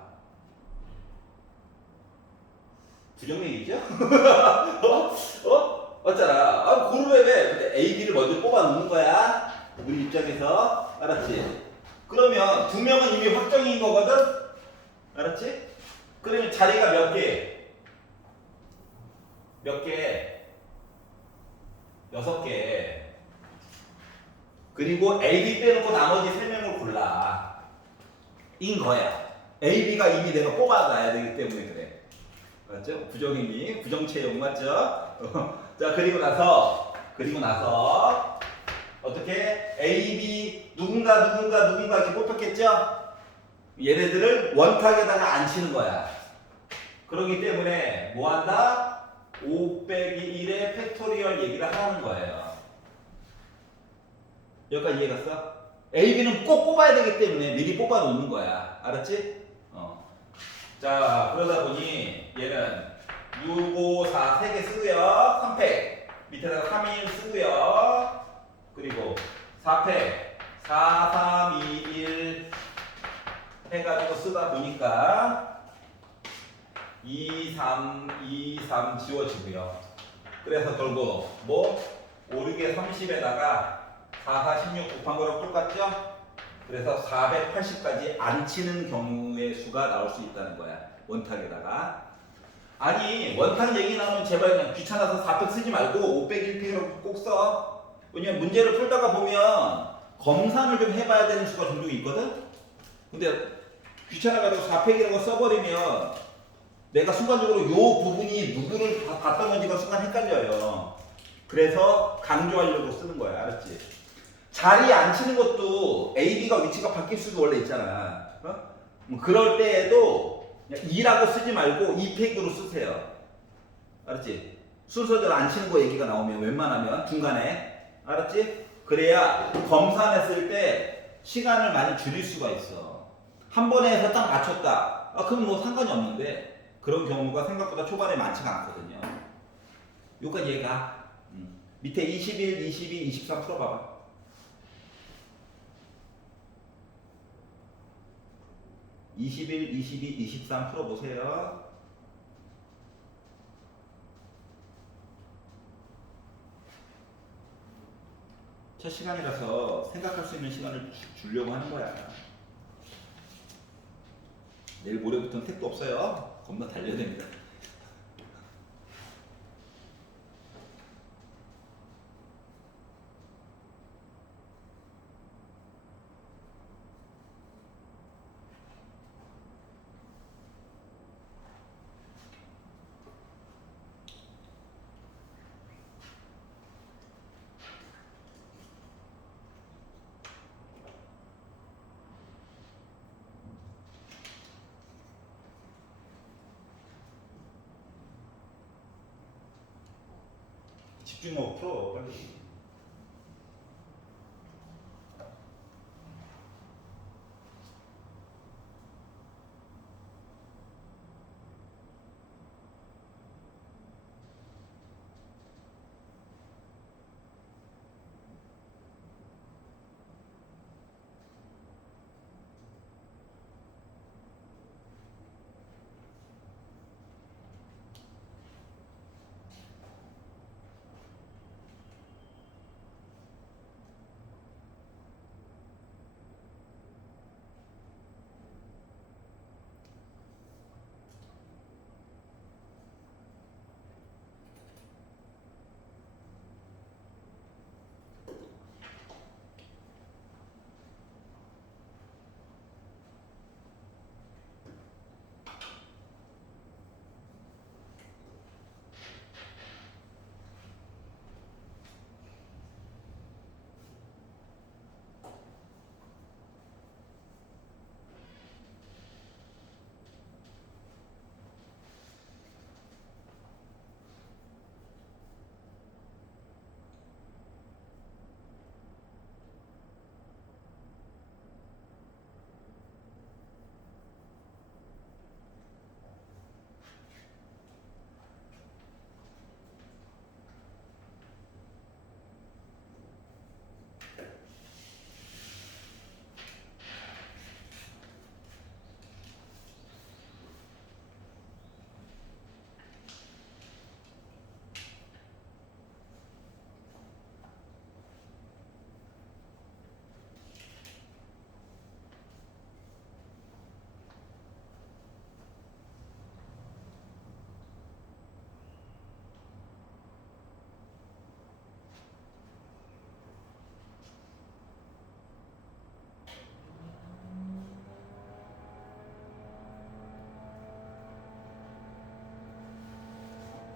부정얘기죠? 어쩌라. 고르래. 근데 A, B를 먼저 뽑아 놓는 거야. 우리 입장에서. 알았지? 그러면 2명은 이미 확정인 거거든? 알았지? 그러면 자리가 몇 개? 몇 개? 6개. 그리고 A, B 빼놓고 나머지 3명을 골라. 인 거야. A, B가 이미 내가 뽑아놔야 되기 때문에 그래. 맞죠? 부정의미, 부정채용 맞죠? 자, 그리고 나서 어떻게? A, B 누군가 이렇게 뽑혔겠죠? 얘네들을 원탁에다가 앉히는 거야. 그렇기 때문에 뭐 한다? 5 빼기 1의 팩토리얼 얘기를 하는 거예요. 여기까지 이해갔어? A, B는 꼭 뽑아야 되기 때문에 미리 뽑아 놓는 거야. 알았지? 자, 그러다 보니 얘는 6, 5, 4 3개 쓰고요. 3팩 밑에다가 3, 1 쓰고요. 그리고 4팩 4, 3, 2, 1 해가지고 쓰다 보니까 2, 3 지워지고요. 그래서 결국 5, 6에 30에다가 4, 4, 16 곱한 거랑 똑같죠? 그래서 480까지 앉히는 경우의 수가 나올 수 있다는 거야. 원탁에다가. 아니 원탁 얘기 나오면 제발 그냥 귀찮아서 4팩 쓰지 말고 500, 1팩이라고 꼭 써. 왜냐면 문제를 풀다가 보면 검산을 좀 해봐야 되는 수가 종종 있거든? 근데 귀찮아가지고 4팩이라고 써버리면 내가 순간적으로 요 부분이 누구를 봤던 건지가 순간 헷갈려요. 그래서 강조하려고 쓰는 거야. 알았지? 자리에 앉히는 것도 A, B가 위치가 바뀔 수도 원래 있잖아. 그럴 때에도 이라고 쓰지 말고 이 팩으로 쓰세요. 알았지? 순서대로 앉히는 거 얘기가 나오면 웬만하면 중간에. 알았지? 그래야 검사했을 때 시간을 많이 줄일 수가 있어. 한 번에 해서 딱 맞췄다. 그럼 뭐 상관이 없는데 그런 경우가 생각보다 초반에 많지가 않거든요. 요까지 얘가 밑에 21, 22, 23 풀어봐봐. 21, 22, 23 풀어보세요. 첫 시간이라서 생각할 수 있는 시간을 주려고 하는 거야. 내일 모레부터는 택도 없어요. 겁나 달려야 됩니다. 집중하고 풀어 빨리.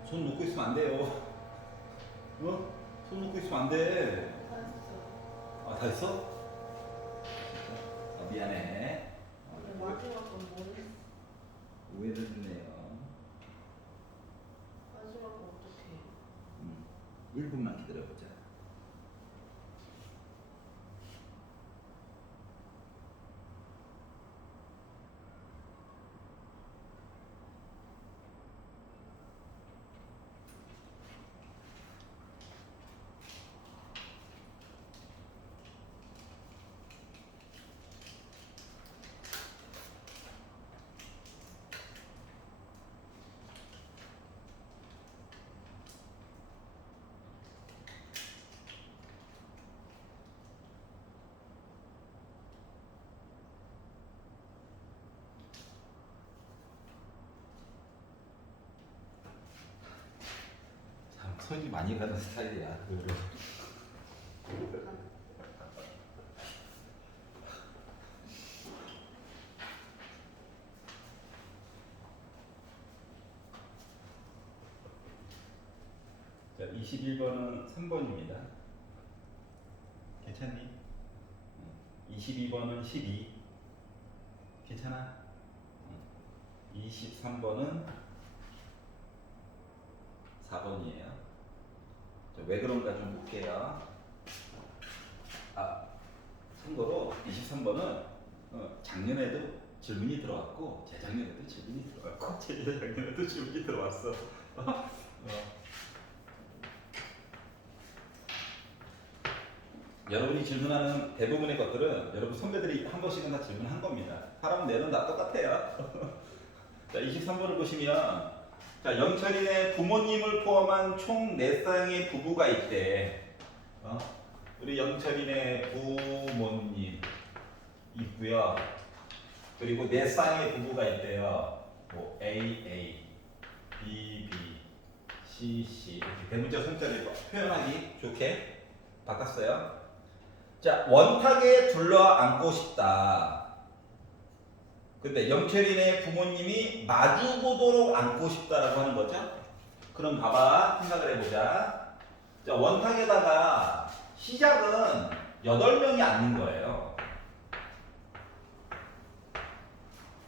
손 놓고 있으면 안 돼요. 손 놓고 있으면 안 돼. 다 했어. 다 했어? 미안해. 근데 마지막 건 뭐 했어? 오해를 했네요. 마지막 건 어떻게 해? 1분만 기다려보자. 참 손이 많이 가는 스타일이야. 21번은 3번입니다. 괜찮니? 22번은 12. 괜찮아? 23번은 4번이에요. 왜 그런가 좀 볼게요. 참고로 23번은 작년에도 질문이 들어왔고 재작년에도 질문이 들어왔고 재작년에도 질문이 들어왔어. 여러분이 질문하는 대부분의 것들은 여러분 선배들이 한 번씩은 다 질문한 겁니다. 사람 내는 다 똑같아요. 자, 23번을 보시면 자, 영철이네 부모님을 포함한 총 4쌍의 부부가 있대. 우리 영철이네 부모님 있고요. 그리고 4쌍의 부부가 있대요. 뭐 A, B, C 이렇게 대문자 손자를 표현하기 좋게 바꿨어요. 자, 원탁에 둘러앉고 싶다. 근데 영철이네 부모님이 마주보도록 앉고 싶다라고 하는 거죠. 그럼 봐봐, 생각을 해보자. 자, 원탁에다가 시작은 8명이 앉는 거예요.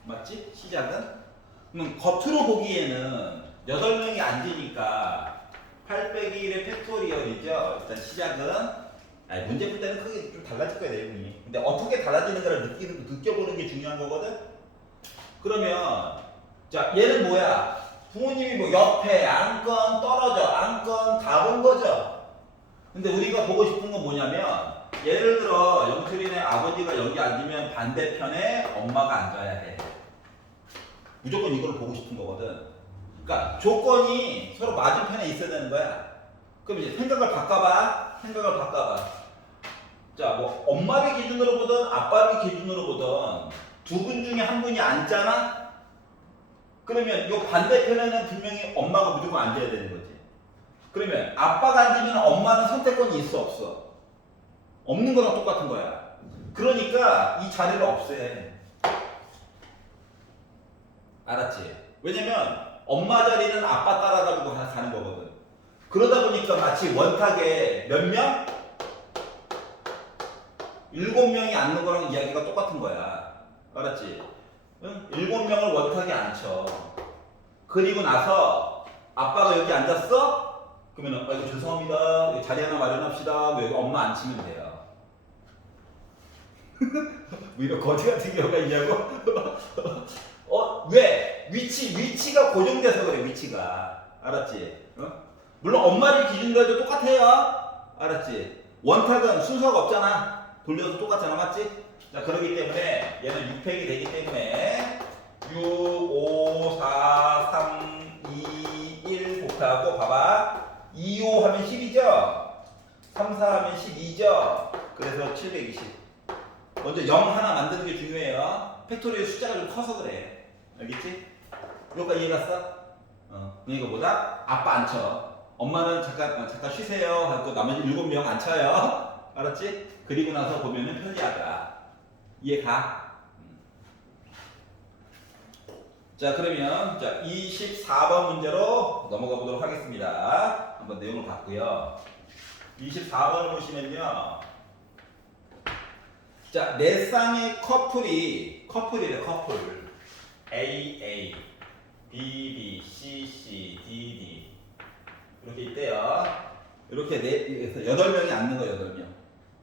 맞지? 시작은? 그럼 겉으로 보기에는 8명이 앉으니까 8 빼기 1의 팩토리얼이죠. 일단 시작은 문제 풀 때는 크게 좀 달라질 거야, 내용이. 근데 어떻게 달라지는가를 느껴보는 게 중요한 거거든? 그러면, 자, 얘는 뭐야? 부모님이 뭐 옆에 앉건 떨어져, 앉건 다 본 거죠? 근데 우리가 보고 싶은 건 뭐냐면, 예를 들어, 영철이네 아버지가 여기 앉으면 반대편에 엄마가 앉아야 해. 무조건 이걸 보고 싶은 거거든. 그러니까 조건이 서로 맞은편에 있어야 되는 거야. 그럼 이제 생각을 바꿔봐. 자, 뭐 엄마를 기준으로 보든 아빠를 기준으로 보든 두 분 중에 한 분이 앉잖아? 그러면 이 반대편에는 분명히 엄마가 무조건 앉아야 되는 거지. 그러면 아빠가 앉으면 엄마는 선택권이 있어, 없어? 없는 거랑 똑같은 거야. 그러니까 이 자리를 없애. 알았지? 왜냐면 엄마 자리는 아빠 따라가지고 가는 거거든. 그러다 보니까 마치 원탁에 몇 명? 7명이 앉는 거랑 이야기가 똑같은 거야. 알았지? 응? 7명을 원탁에 앉혀. 그리고 나서 아빠가 여기 앉았어? 그러면 이거 죄송합니다. 자리 하나 마련합시다. 여기 엄마 앉히면 돼요. 뭐 이런 거지 같은 경우가 있냐고? 왜? 위치가 고정돼서 그래, 위치가. 알았지? 물론 엄마를 기준으로 해도 똑같아요. 알았지? 원탁은 순서가 없잖아. 돌려서 똑같잖아, 맞지? 자, 그렇기 때문에 얘는 6팩이 되기 때문에 6, 5, 4, 3, 2, 1 곱하고 봐봐. 2, 5 하면 10이죠? 3, 4 하면 12죠? 그래서 720. 먼저 0 하나 만드는 게 중요해요. 팩토리의 숫자가 좀 커서 그래. 알겠지? 여기까지 이해갔어? 그러니까 뭐다? 아빠 앉혀. 엄마는 잠깐 쉬세요 하고 나머지 7명 앉혀요. 알았지? 그리고 나서 보면은 편리하다. 이해가? 자, 그러면 자 24번 문제로 넘어가 보도록 하겠습니다. 한번 내용을 봤고요. 24번을 보시면요. 자, 4쌍의 커플이래, 커플. A, B, C, D. 이렇게 있대요. 이렇게 8명이 앉는 거예요, 8명.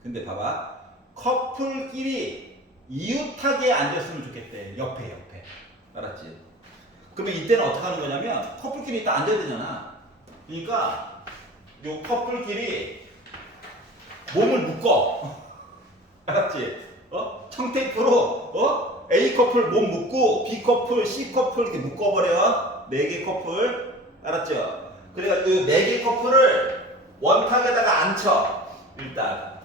근데 봐봐. 커플끼리 이웃하게 앉았으면 좋겠대. 옆에. 알았지? 그러면 이때는 어떻게 하는 거냐면, 커플끼리 딱 앉아야 되잖아. 그러니까, 요 커플끼리 몸을 묶어. 알았지? 청테이프로, A 커플 몸 묶고, B 커플, C 커플 이렇게 묶어버려. 4개 커플. 알았죠? 그래가지고 4개 커플을 원탁에다가 앉혀. 일단.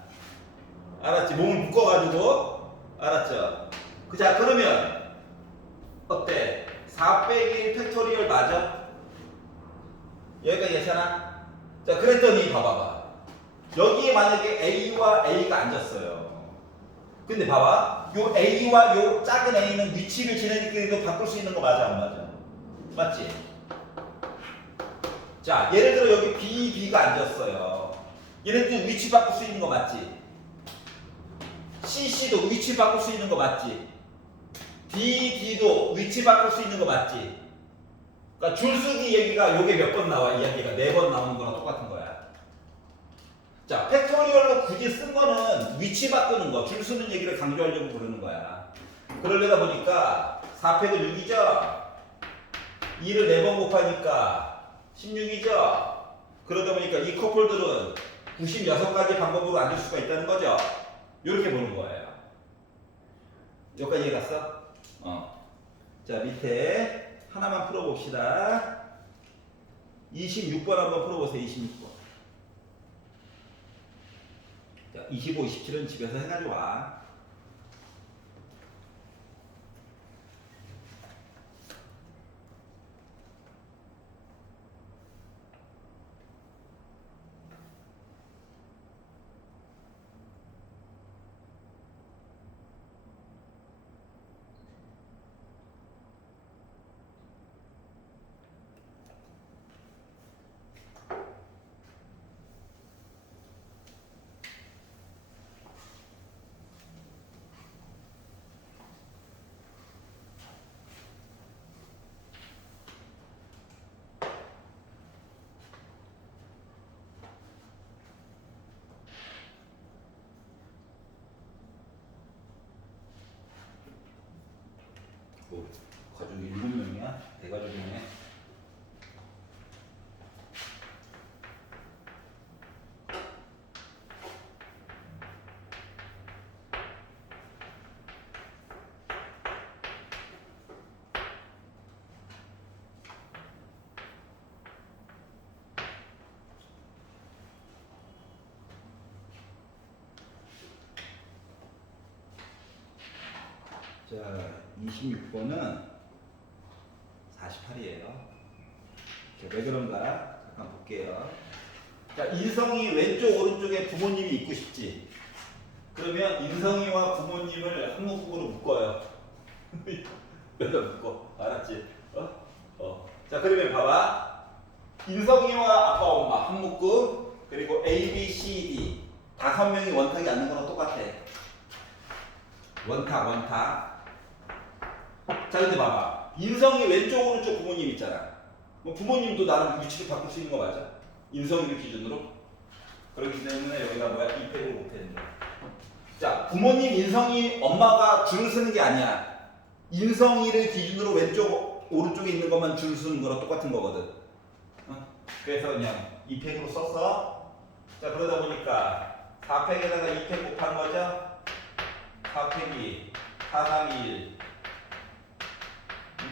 알았지? 몸을 묶어가지고. 알았죠? 자, 그러면, 어때? 4 빼기 1 팩토리얼 맞아? 여기까지 괜찮아? 자, 그랬더니 봐봐봐. 여기에 만약에 A와 A가 앉았어요. 근데 봐봐. 요 A와 요 작은 A는 위치를 지네들끼리도 바꿀 수 있는 거 맞아, 안 맞아? 맞지? 자, 예를 들어 여기 B, B가 앉았어요. 얘네들 위치 바꿀 수 있는 거 맞지? C, C도 위치 바꿀 수 있는 거 맞지? D, D도 위치 바꿀 수 있는 거 맞지? 그러니까 줄쓰기 얘기가 요게 몇 번 나와? 이야기가 4번 나오는 거랑 똑같은 거야. 자, 팩토리얼로 굳이 쓴 거는 위치 바꾸는 거, 줄 쓰는 얘기를 강조하려고 부르는 거야. 그러려다 보니까 4팩은 6이죠? 2를 4번 곱하니까 16이죠? 그러다 보니까 이 커플들은 96가지 방법으로 앉을 수가 있다는 거죠? 이렇게 보는 거예요. 여기까지 이해 갔어? 자, 밑에 하나만 풀어봅시다. 26번 한번 풀어보세요. 26번. 자, 25, 27은 집에서 해가지고 와. 가족이 7명이야? 대가족이네. 자, 26번은 48이에요. 왜 그런가? 잠깐 볼게요. 자, 인성이 왼쪽 오른쪽에 부모님이 있고 싶지. 그러면 인성이와 부모님을 한 묶음으로 묶어요. 여기다 묶어. 알았지? 자, 그러면 봐봐. 인성이와 아빠 엄마 한 묶음, 그리고 A, B, C, D 5명이 원탁이 앉는 거랑 똑같아. 원탁. 자, 근데 봐봐. 인성이 왼쪽 오른쪽 부모님 있잖아. 뭐 부모님도 나름 위치를 바꿀 수 있는 거 맞아? 인성이를 기준으로. 그렇기 때문에 여기가 뭐야? 2팩으로 곱해는 거야. 자, 부모님 인성이 엄마가 줄을 서는 게 아니야. 인성이를 기준으로 왼쪽 오른쪽에 있는 것만 줄 서는 거랑 똑같은 거거든. 그래서 그냥 2팩으로 썼어. 자, 그러다 보니까 4팩에다가 2팩 곱한 거죠? 4팩이 4, 3, 2, 1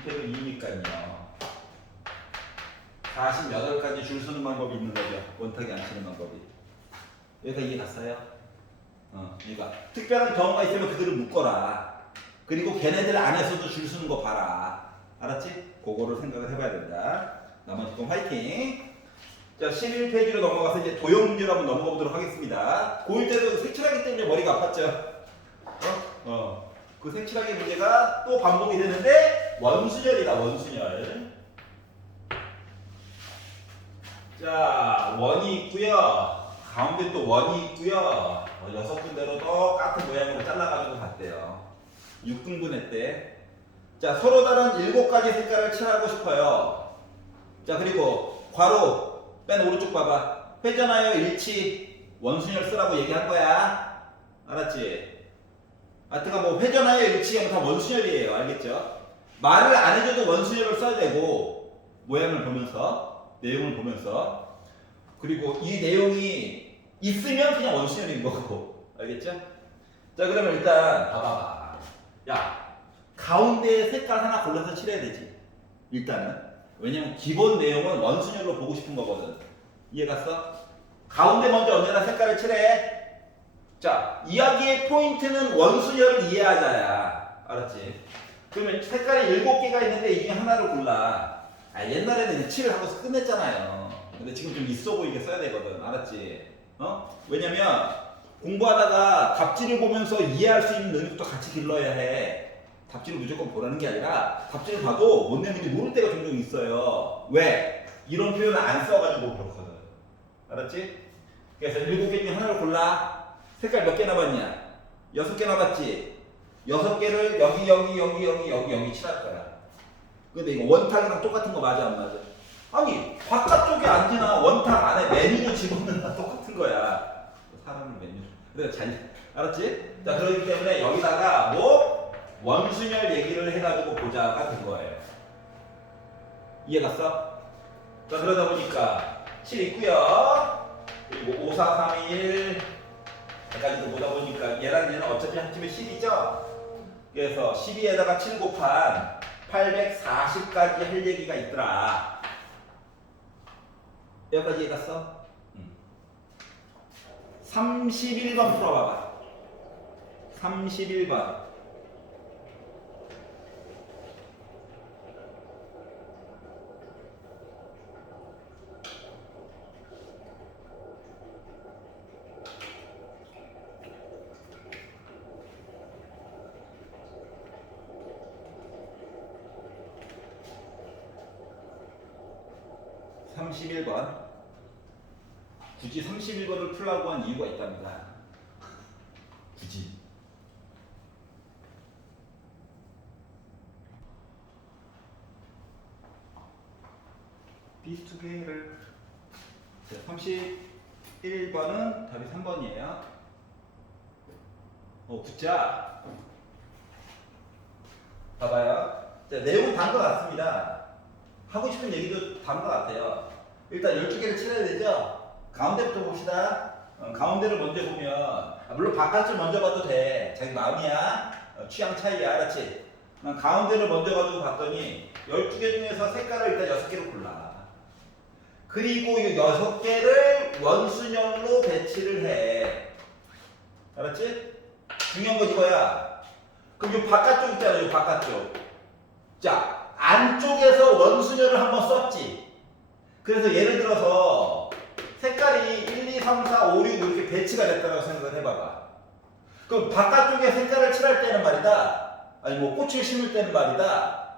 2팩은 2니까요. 48가지 줄 서는 방법이 있는 거죠. 원탁이 안 치는 방법이. 여기가 이해 갔어요? 그러니까 특별한 경우가 있으면 그들을 묶어라. 그리고 걔네들 안에서도 줄 서는 거 봐라. 알았지? 그거를 생각을 해봐야 된다. 나머지 건 화이팅! 자, 11페이지로 넘어가서 이제 도형 문제로 한번 넘어가 보도록 하겠습니다. 고1 때도 색칠하기 때문에 머리가 아팠죠? 그 색칠하기 문제가 또 반복이 되는데 원순열이다. 원순열. 자, 원이 있고요. 가운데 또 원이 있고요. 6군데로 똑같은 모양으로 잘라가지고 갔대요. 6등분 했대. 자, 서로 다른 7가지 색깔을 칠하고 싶어요. 자, 그리고 괄호 맨 오른쪽 봐봐. 회전하여 일치 원순열 쓰라고 얘기한 거야. 알았지? 하여튼가 뭐 회전하여 일치하면 다 원순열이에요. 알겠죠? 말을 안 해줘도 원순열을 써야 되고 모양을 보면서 내용을 보면서 그리고 이 내용이 있으면 그냥 원순열인 거고 알겠죠? 자, 그러면 일단 봐봐. 야, 가운데 색깔 하나 골라서 칠해야 되지. 일단은 왜냐면 기본 내용은 원순열로 보고 싶은 거거든. 이해 갔어? 가운데 먼저 언제나 색깔을 칠해. 자, 이야기의 포인트는 원순열을 이해하자야. 알았지? 그러면 색깔이 7개가 있는데 이 중에 하나를 골라. 옛날에는 칠을 하고서 끝냈잖아요. 근데 지금 좀 있어 보이게 써야 되거든. 알았지? 왜냐면 공부하다가 답지를 보면서 이해할 수 있는 능력도 같이 길러야 해. 답지를 무조건 보라는 게 아니라 답지를 봐도 뭔 내용인지 모를 때가 종종 있어요. 왜? 이런 표현을 안 써가지고 그렇거든. 알았지? 그래서 7개 중에 하나를 골라. 색깔 몇 개 남았냐? 6개 남았지? 6개를 여기 칠할 거야. 근데 이거 원탁이랑 똑같은 거 맞아 안 맞아? 아니 바깥쪽에 앉으나 원탁 안에 메뉴를 집어넣나 똑같은 거야. 사람은 메뉴. 그래 잘 알았지? 자 그렇기 때문에 여기다가 뭐 원순열 얘기를 해가지고 보자가 된 거예요. 이해 갔어? 자 그러다 보니까 7 있고요. 그리고 5, 4, 3, 1 약간 이거 보다 보니까 얘랑 얘는 어차피 합치면 10이죠? 그래서 12에다가 7 곱한 840까지 할 얘기가 있더라. 여기까지 이해 갔어? 31번 풀어봐봐. 31번. 굳이 31번을 풀라고 한 이유가 있답니다. 굳이. These together. 31번은 답이 3번이에요. 붙자. 봐봐요. 자, 내용은 다인 것 같습니다. 하고 싶은 얘기도 다인 것 같아요. 일단 12개를 칠해야 되죠? 가운데부터 봅시다. 가운데를 먼저 보면 물론 바깥을 먼저 봐도 돼. 자기 마음이야. 취향 차이야. 알았지? 난 가운데를 먼저 가지고 봤더니 12개 중에서 색깔을 일단 6개로 골라. 그리고 이 6개를 원순열로 배치를 해. 알았지? 중요한 건 이거야. 그럼 이 바깥쪽 있잖아. 이 바깥쪽. 자, 안쪽에서 원순열을 한번 썼지. 그래서 예를 들어서 색깔이 1, 2, 3, 4, 5, 6 이렇게 배치가 됐다고 생각을 해봐봐. 그럼 바깥쪽에 색깔을 칠할 때는 말이다. 아니 뭐 꽃을 심을 때는 말이다.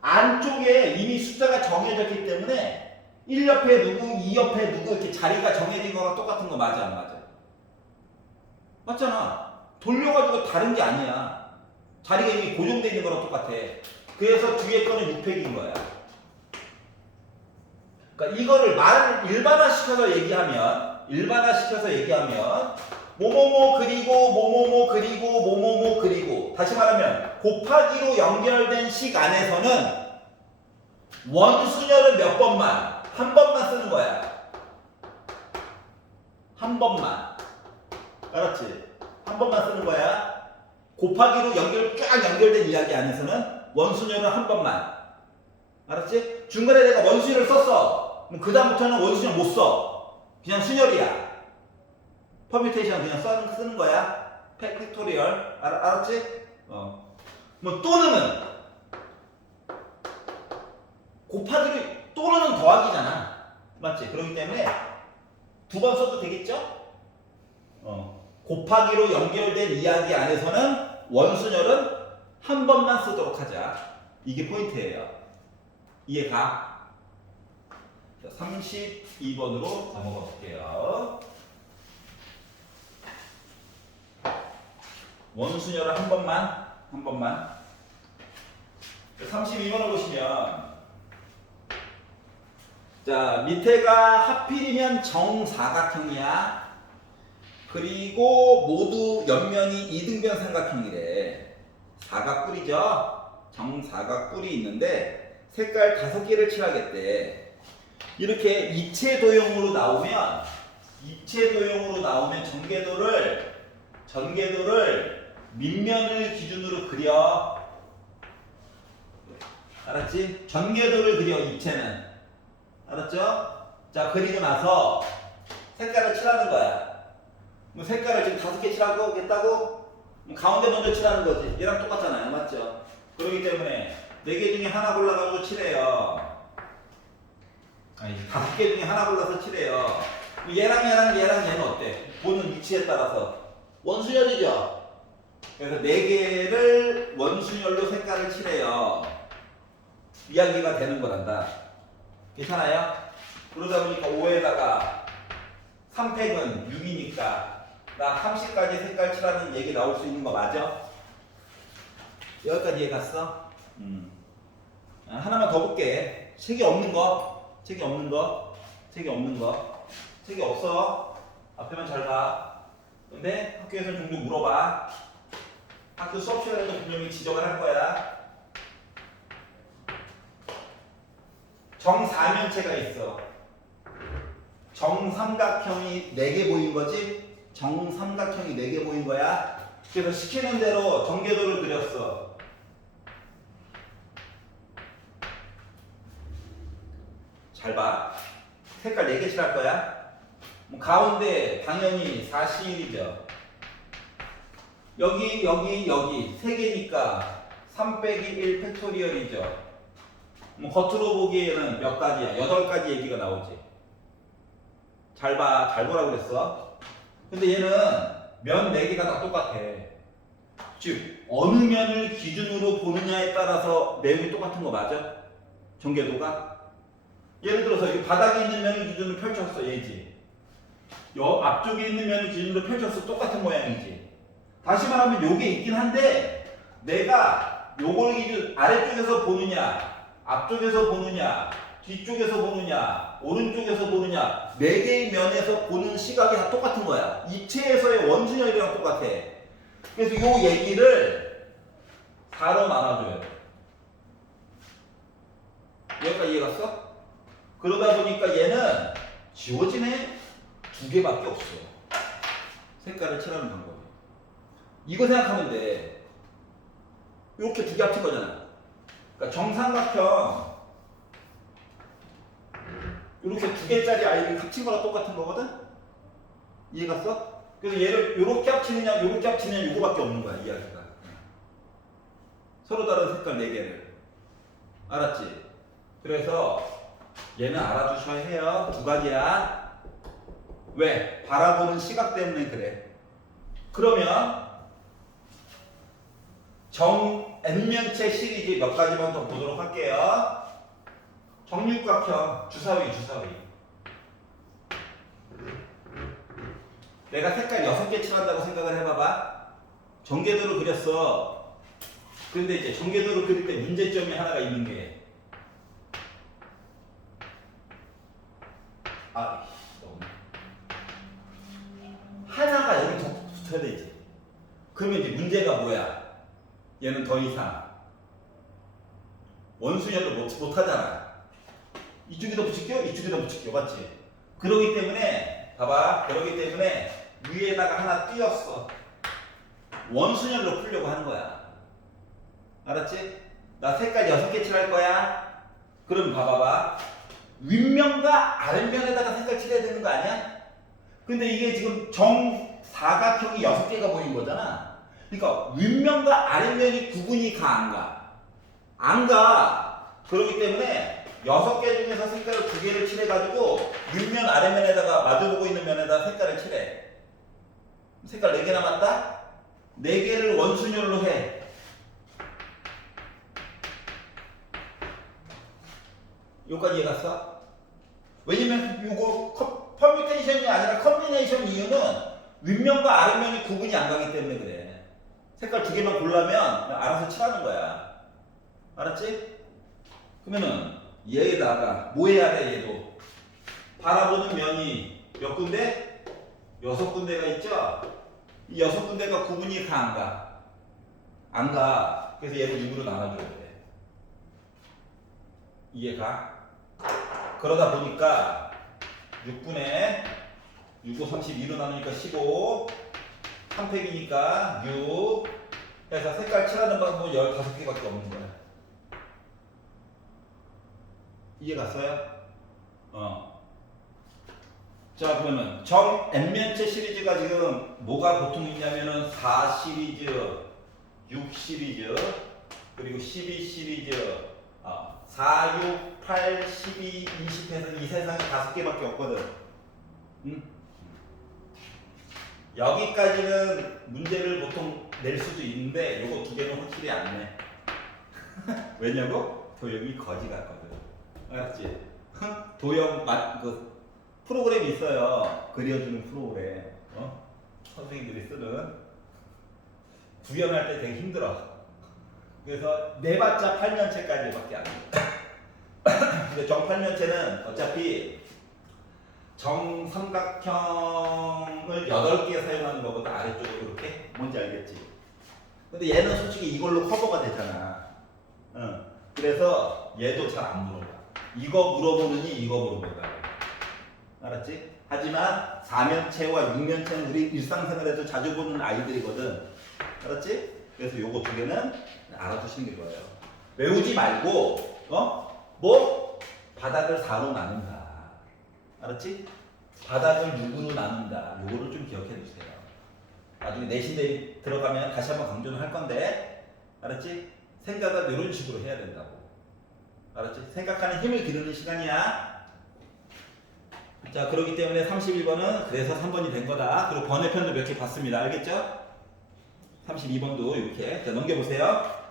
안쪽에 이미 숫자가 정해졌기 때문에 1옆에 누구, 2옆에 누구 이렇게 자리가 정해진 거랑 똑같은 거 맞아 안 맞아? 맞잖아. 돌려가지고 다른 게 아니야. 자리가 이미 고정되어 있는 거랑 똑같아. 그래서 뒤에 거는 6팩인 거야. 그러니까 이거를 말을 일반화시켜서 얘기하면 뭐뭐뭐 그리고 뭐뭐뭐 그리고 뭐뭐뭐 그리고 다시 말하면 곱하기로 연결된 식 안에서는 원순열은 몇 번만? 한 번만 쓰는 거야. 한 번만. 알았지? 한 번만 쓰는 거야. 곱하기로 쫙 연결된 이야기 안에서는 원순열은 한 번만. 알았지? 중간에 내가 원순열을 썼어. 그럼 그 다음부터는 원순열 못 써. 그냥 순열이야. 퍼뮤테이션 그냥 쓰는 거야. 팩토리얼. 알았지? 뭐 또는 곱하기로 또는 더하기잖아. 맞지? 그렇기 때문에 2번 써도 되겠죠? 곱하기로 연결된 이야기 안에서는 원순열은 한 번만 쓰도록 하자. 이게 포인트예요. 이해가? 32번으로 넘어가 볼게요. 원순열을 한 번만. 32번을 보시면 자 밑에가 하필이면 정사각형이야. 그리고 모두 옆면이 이등변 삼각형이래. 사각뿔이죠. 정사각뿔이 있는데 색깔 5개를 칠하겠대. 이렇게 입체도형으로 나오면 전개도를 밑면을 기준으로 그려. 알았지? 전개도를 그려. 입체는 알았죠? 자 그리고 나서 색깔을 칠하는 거야. 뭐 색깔을 지금 5개 칠하겠다고? 가운데 먼저 칠하는 거지. 얘랑 똑같잖아요. 맞죠? 그렇기 때문에 4개 중에 하나 골라가지고 칠해요. 아니 5개 중에 하나 골라서 칠해요. 얘랑 얘는 어때? 보는 위치에 따라서 원순열이죠? 그래서 4개를 원순열로 색깔을 칠해요. 이야기가 되는 거란다. 괜찮아요? 그러다 보니까 5에다가 3팩은 6이니까 나 30까지 색깔 칠하는 얘기 나올 수 있는 거 맞아? 여기까지 이해 갔어? 하나만 더 볼게. 책이 없는 거, 책이 없는 거, 책이 없는 거, 책이 없어. 앞에만 잘 봐. 근데 학교에서 종종 물어봐. 학교 수업 시간에도 분명히 지적을 할 거야. 정사면체가 있어. 정삼각형이 4개 보인 거지? 정삼각형이 4개 보인 거야. 그래서 시키는 대로 전개도를 그렸어. 잘 봐. 색깔 4개 칠할 거야. 가운데 당연히 4C1이죠. 여기 3개니까 3 빼기 1 팩토리얼이죠. 겉으로 보기에는 몇 가지야? 8가지 얘기가 나오지. 잘 봐. 잘 보라고 그랬어. 근데 얘는 면 4개가 다 똑같아. 즉 어느 면을 기준으로 보느냐에 따라서 내용이 똑같은 거 맞아? 전개도가? 예를 들어서 이 바닥에 있는 면을 기준으로 펼쳤어. 얘지. 앞쪽에 있는 면을 기준으로 펼쳤어. 똑같은 모양이지. 다시 말하면 요게 있긴 한데 내가 요걸 기준 아래쪽에서 보느냐 앞쪽에서 보느냐 뒤쪽에서 보느냐 오른쪽에서 보느냐 4개의 면에서 보는 시각이 다 똑같은 거야. 입체에서의 원순열이랑 똑같아. 그래서 요 얘기를 4로 나눠줘요. 여기까지 이해 갔어? 그러다 보니까 얘는 지워지네 2개밖에 없어. 색깔을 칠하는 방법이. 이거 생각하면 돼. 이렇게 2개 합친 거잖아. 그러니까 정삼각형 이렇게 2개짜리 아이를 합친 거랑 똑같은 거거든? 이해 갔어? 그래서 얘를 이렇게 합치느냐 이렇게 합치느냐 이거밖에 없는 거야 이야기가. 서로 다른 색깔 4개를. 알았지? 그래서 얘는 알아두셔야 해요. 2가지야. 왜? 바라보는 시각 때문에 그래. 그러면 정 N면체 시리즈 몇 가지만 더 보도록 할게요. 정육각형 주사위. 내가 색깔 6개 칠한다고 생각을 해봐봐. 전개도를 그렸어. 근데 이제 전개도를 그릴 때 문제점이 하나가 있는 게 너무 하나가 여기 더 붙어야 되지. 그러면 이제 문제가 뭐야? 얘는 더 이상 원순열로 못하잖아. 이쪽에다 붙일게요, 이쪽에다 붙일게요. 맞지? 그러기 때문에 봐봐. 그러기 때문에 위에다가 하나 띄웠어. 원순열로 풀려고 하는 거야. 알았지? 나 색깔 6개 칠할 거야. 그럼 봐봐봐. 윗면과 아랫면에다가 색깔 칠해야 되는 거 아니야? 근데 이게 지금 정사각형이 6개가 보인 거잖아. 그러니까 윗면과 아랫면이 구분이 가 안 가? 안 가. 그렇기 때문에 6개 중에서 색깔을 2개를 칠해가지고 윗면 아랫면에다가 마주보고 있는 면에다 색깔을 칠해. 색깔 4개 남았다? 4개를 원순열로 해. 여기까지 이해 갔어? 왜냐면 이거 퍼뮤테이션이 아니라 컨비네이션 이유는 윗면과 아랫면이 구분이 안 가기 때문에 그래. 색깔 2개만 고르면 그냥 알아서 칠하는 거야. 알았지? 그러면은 얘에다가 뭐 해야 돼? 얘도 바라보는 면이 몇 군데? 6군데가 있죠? 이 6군데가 구분이 가 안 가? 안 가. 그래서 얘를 6으로 나눠줘야 돼. 이해가? 그러다 보니까 6분의 6, 5, 32로 나누니까 15 3팩이니까 6 해서 색깔 칠하는 방법은 15개밖에 없는 거야. 이해 갔어요? 자, 그러면 정 N면체 시리즈가 지금 뭐가 보통 있냐면은 4 시리즈, 6 시리즈, 그리고 12 시리즈, 4, 6, 8, 12, 20해서 이 세상에 5개밖에 없거든. 여기까지는 문제를 보통 낼 수도 있는데 요거 2개는 확실히 안 내. 왜냐고? 도형이 거지 같거든. 알았지? 도형 그 프로그램이 있어요. 그려주는 프로그램. 선생님들이 쓰는. 구현할 때 되게 힘들어. 그래서 내봤자 8면체까지밖에 안 돼. 근데 정팔면체는 어차피 정삼각형을 8개 사용하는 것보다 아래쪽으로 이렇게 뭔지 알겠지? 근데 얘는 솔직히 이걸로 커버가 되잖아. 그래서 얘도 잘 안 물어봐. 이거 물어보느니 이거 물어본다. 알았지? 하지만 4면체와 6면체는 우리 일상생활에서 자주 보는 아이들이거든. 알았지? 그래서 요거 두 개는 알아두시는 게 좋아요. 외우지 말고 뭐? 바닥을 4로 나눈다. 알았지? 바닥을 6으로 나눈다. 요거를 좀 기억해 두세요. 나중에 내신 대회 들어가면 다시 한번 강조를 할 건데, 알았지? 생각을 이런 식으로 해야 된다고. 알았지? 생각하는 힘을 기르는 시간이야. 자, 그렇기 때문에 31번은 그래서 3번이 된 거다. 그리고 번외편도 몇 개 봤습니다. 알겠죠? 32번도 이렇게. 자, 넘겨보세요.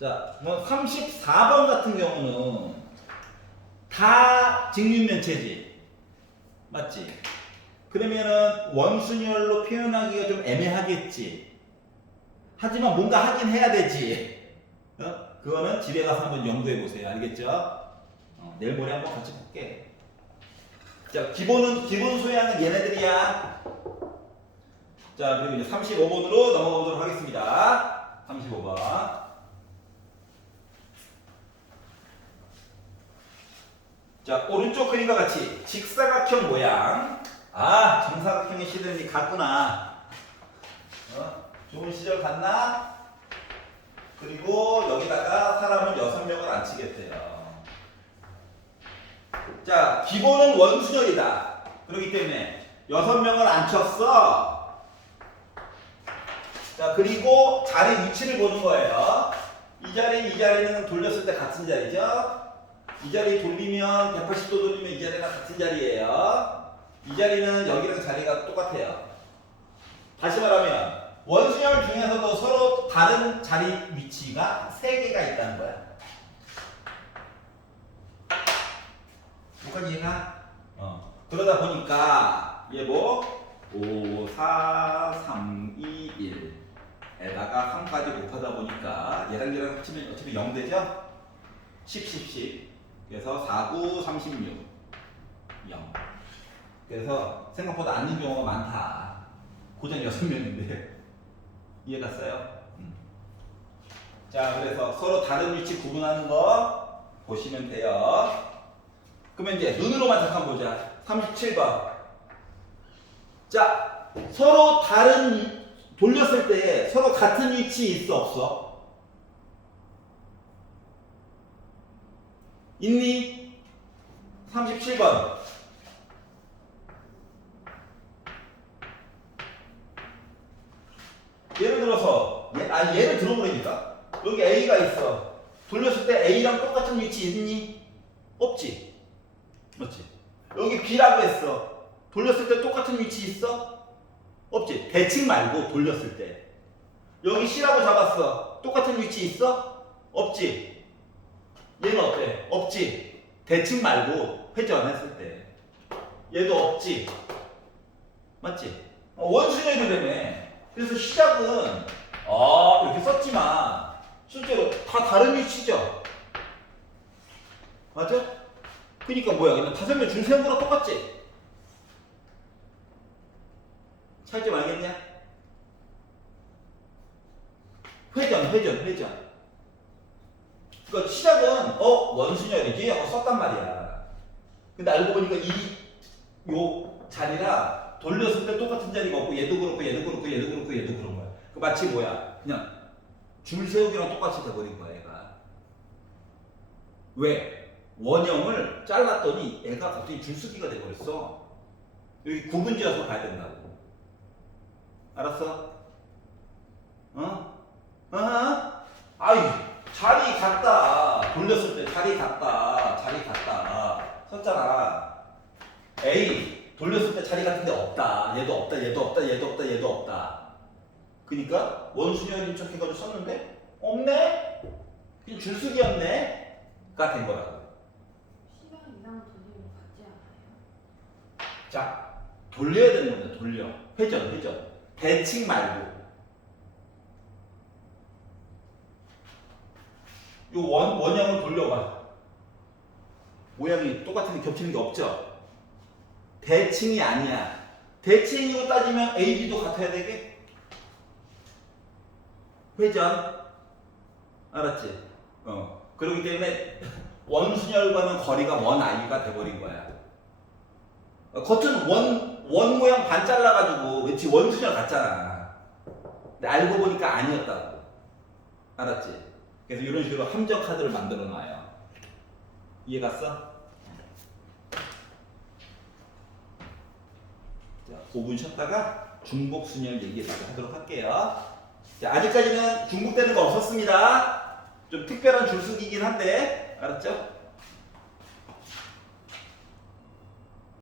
자, 뭐 34번 같은 경우는 다 직육면체지. 맞지? 그러면은 원순열로 표현하기가 좀 애매하겠지. 하지만 뭔가 하긴 해야 되지. 그거는 집에 가서 한번 연구해 보세요. 알겠죠? 내일 모레 한번 같이 볼게. 자, 기본 소양은 얘네들이야. 자, 그리고 이제 35번으로 넘어가 보도록 하겠습니다. 35번. 자, 오른쪽 그림과 같이 직사각형 모양. 아, 정사각형의 시대는 갔구나. 좋은 시절 갔나? 그리고 여기다가 사람을 6명을 앉히겠대요. 자, 기본은 원순열이다. 그렇기 때문에 6명을 앉혔어. 자, 그리고 자리 위치를 보는 거예요. 이 자리는 돌렸을 때 같은 자리죠. 이 자리 돌리면 180도 돌리면 이 자리랑 같은 자리예요. 이 자리는 여기랑 자리가 똑같아요. 다시 말하면 원순열 중에서도 서로 다른 자리 위치가 3개가 있다는 거야. 여기까지 이해가? 그러다 보니까 얘 뭐 5, 4, 3, 2, 1에다가 3까지 곱하다 보니까 얘랑 합치면 어차피 0 되죠? 10. 그래서 4, 9, 36 0. 그래서 생각보다 앉는 경우가 많다. 고작 6명인데 이해 갔어요? 자, 그래서 서로 다른 위치 구분하는 거 보시면 돼요. 그러면 이제 눈으로만 잠깐 보자. 37번. 자, 서로 돌렸을 때 서로 같은 위치 있어 없어? 있니? 37번. 예를 들어서 얘를 들어보라니까. 여기 A가 있어. 돌렸을 때 A랑 똑같은 위치 있니? 없지. 맞지? 여기 B라고 했어. 돌렸을 때 똑같은 위치 있어? 없지. 대칭 말고 돌렸을 때. 여기 C라고 잡았어. 똑같은 위치 있어? 없지. 얘는 어때? 없지. 대칭 말고 회전했을 때. 얘도 없지. 맞지? 원순열이라며. 그래서 시작은 이렇게 썼지만 실제로 다 다른 위치죠. 맞아? 그러니까 뭐야? 그냥 5명 줄 세운 거랑 똑같지? 차이점 알겠냐? 회전. 그러니까 시작은 원순열이지 하고 썼단 말이야. 근데 알고 보니까 요 자리라 돌렸을 때 똑같은 자리가 없고 얘도 그렇고 얘도 그런 거야. 그 마치 뭐야? 그냥 줄 세우기랑 똑같이 돼버린 거야, 얘가. 왜? 원형을 잘랐더니 얘가 갑자기 줄쓰기가 돼버렸어. 여기 구분지어서 봐야 된다고. 알았어? 아이, 자리 같다. 돌렸을 때 자리 같다. 썼잖아. A 돌렸을 때 자리 같은데 없다. 얘도 없다. 그러니까 원순열인 척 해가지고 썼는데 없네? 그냥 줄쓰기였네? 된 거라고. 시간 이상 돌리면 같지 않아요? 자, 돌려야 되는 겁니다. 돌려. 회전. 대칭 말고. 요 원형을 돌려봐. 모양이 똑같은데 겹치는 게 없죠? 대칭이 아니야. 대칭이고 따지면 AB도 같아야 되게? 회전. 알았지? 그렇기 때문에 원순열과는 거리가 원 아이가 돼버린 거야. 겉은 원 모양 반 잘라가지고 왠지 원순열 같잖아. 근데 알고 보니까 아니었다고. 알았지? 그래서 이런 식으로 함정 카드를 만들어 놔요. 이해 갔어? 자, 5분 쉬었다가 중복순열 얘기 하도록 할게요. 자, 아직까지는 중복되는 거 없었습니다. 좀 특별한 줄수기이긴 한데, 알았죠?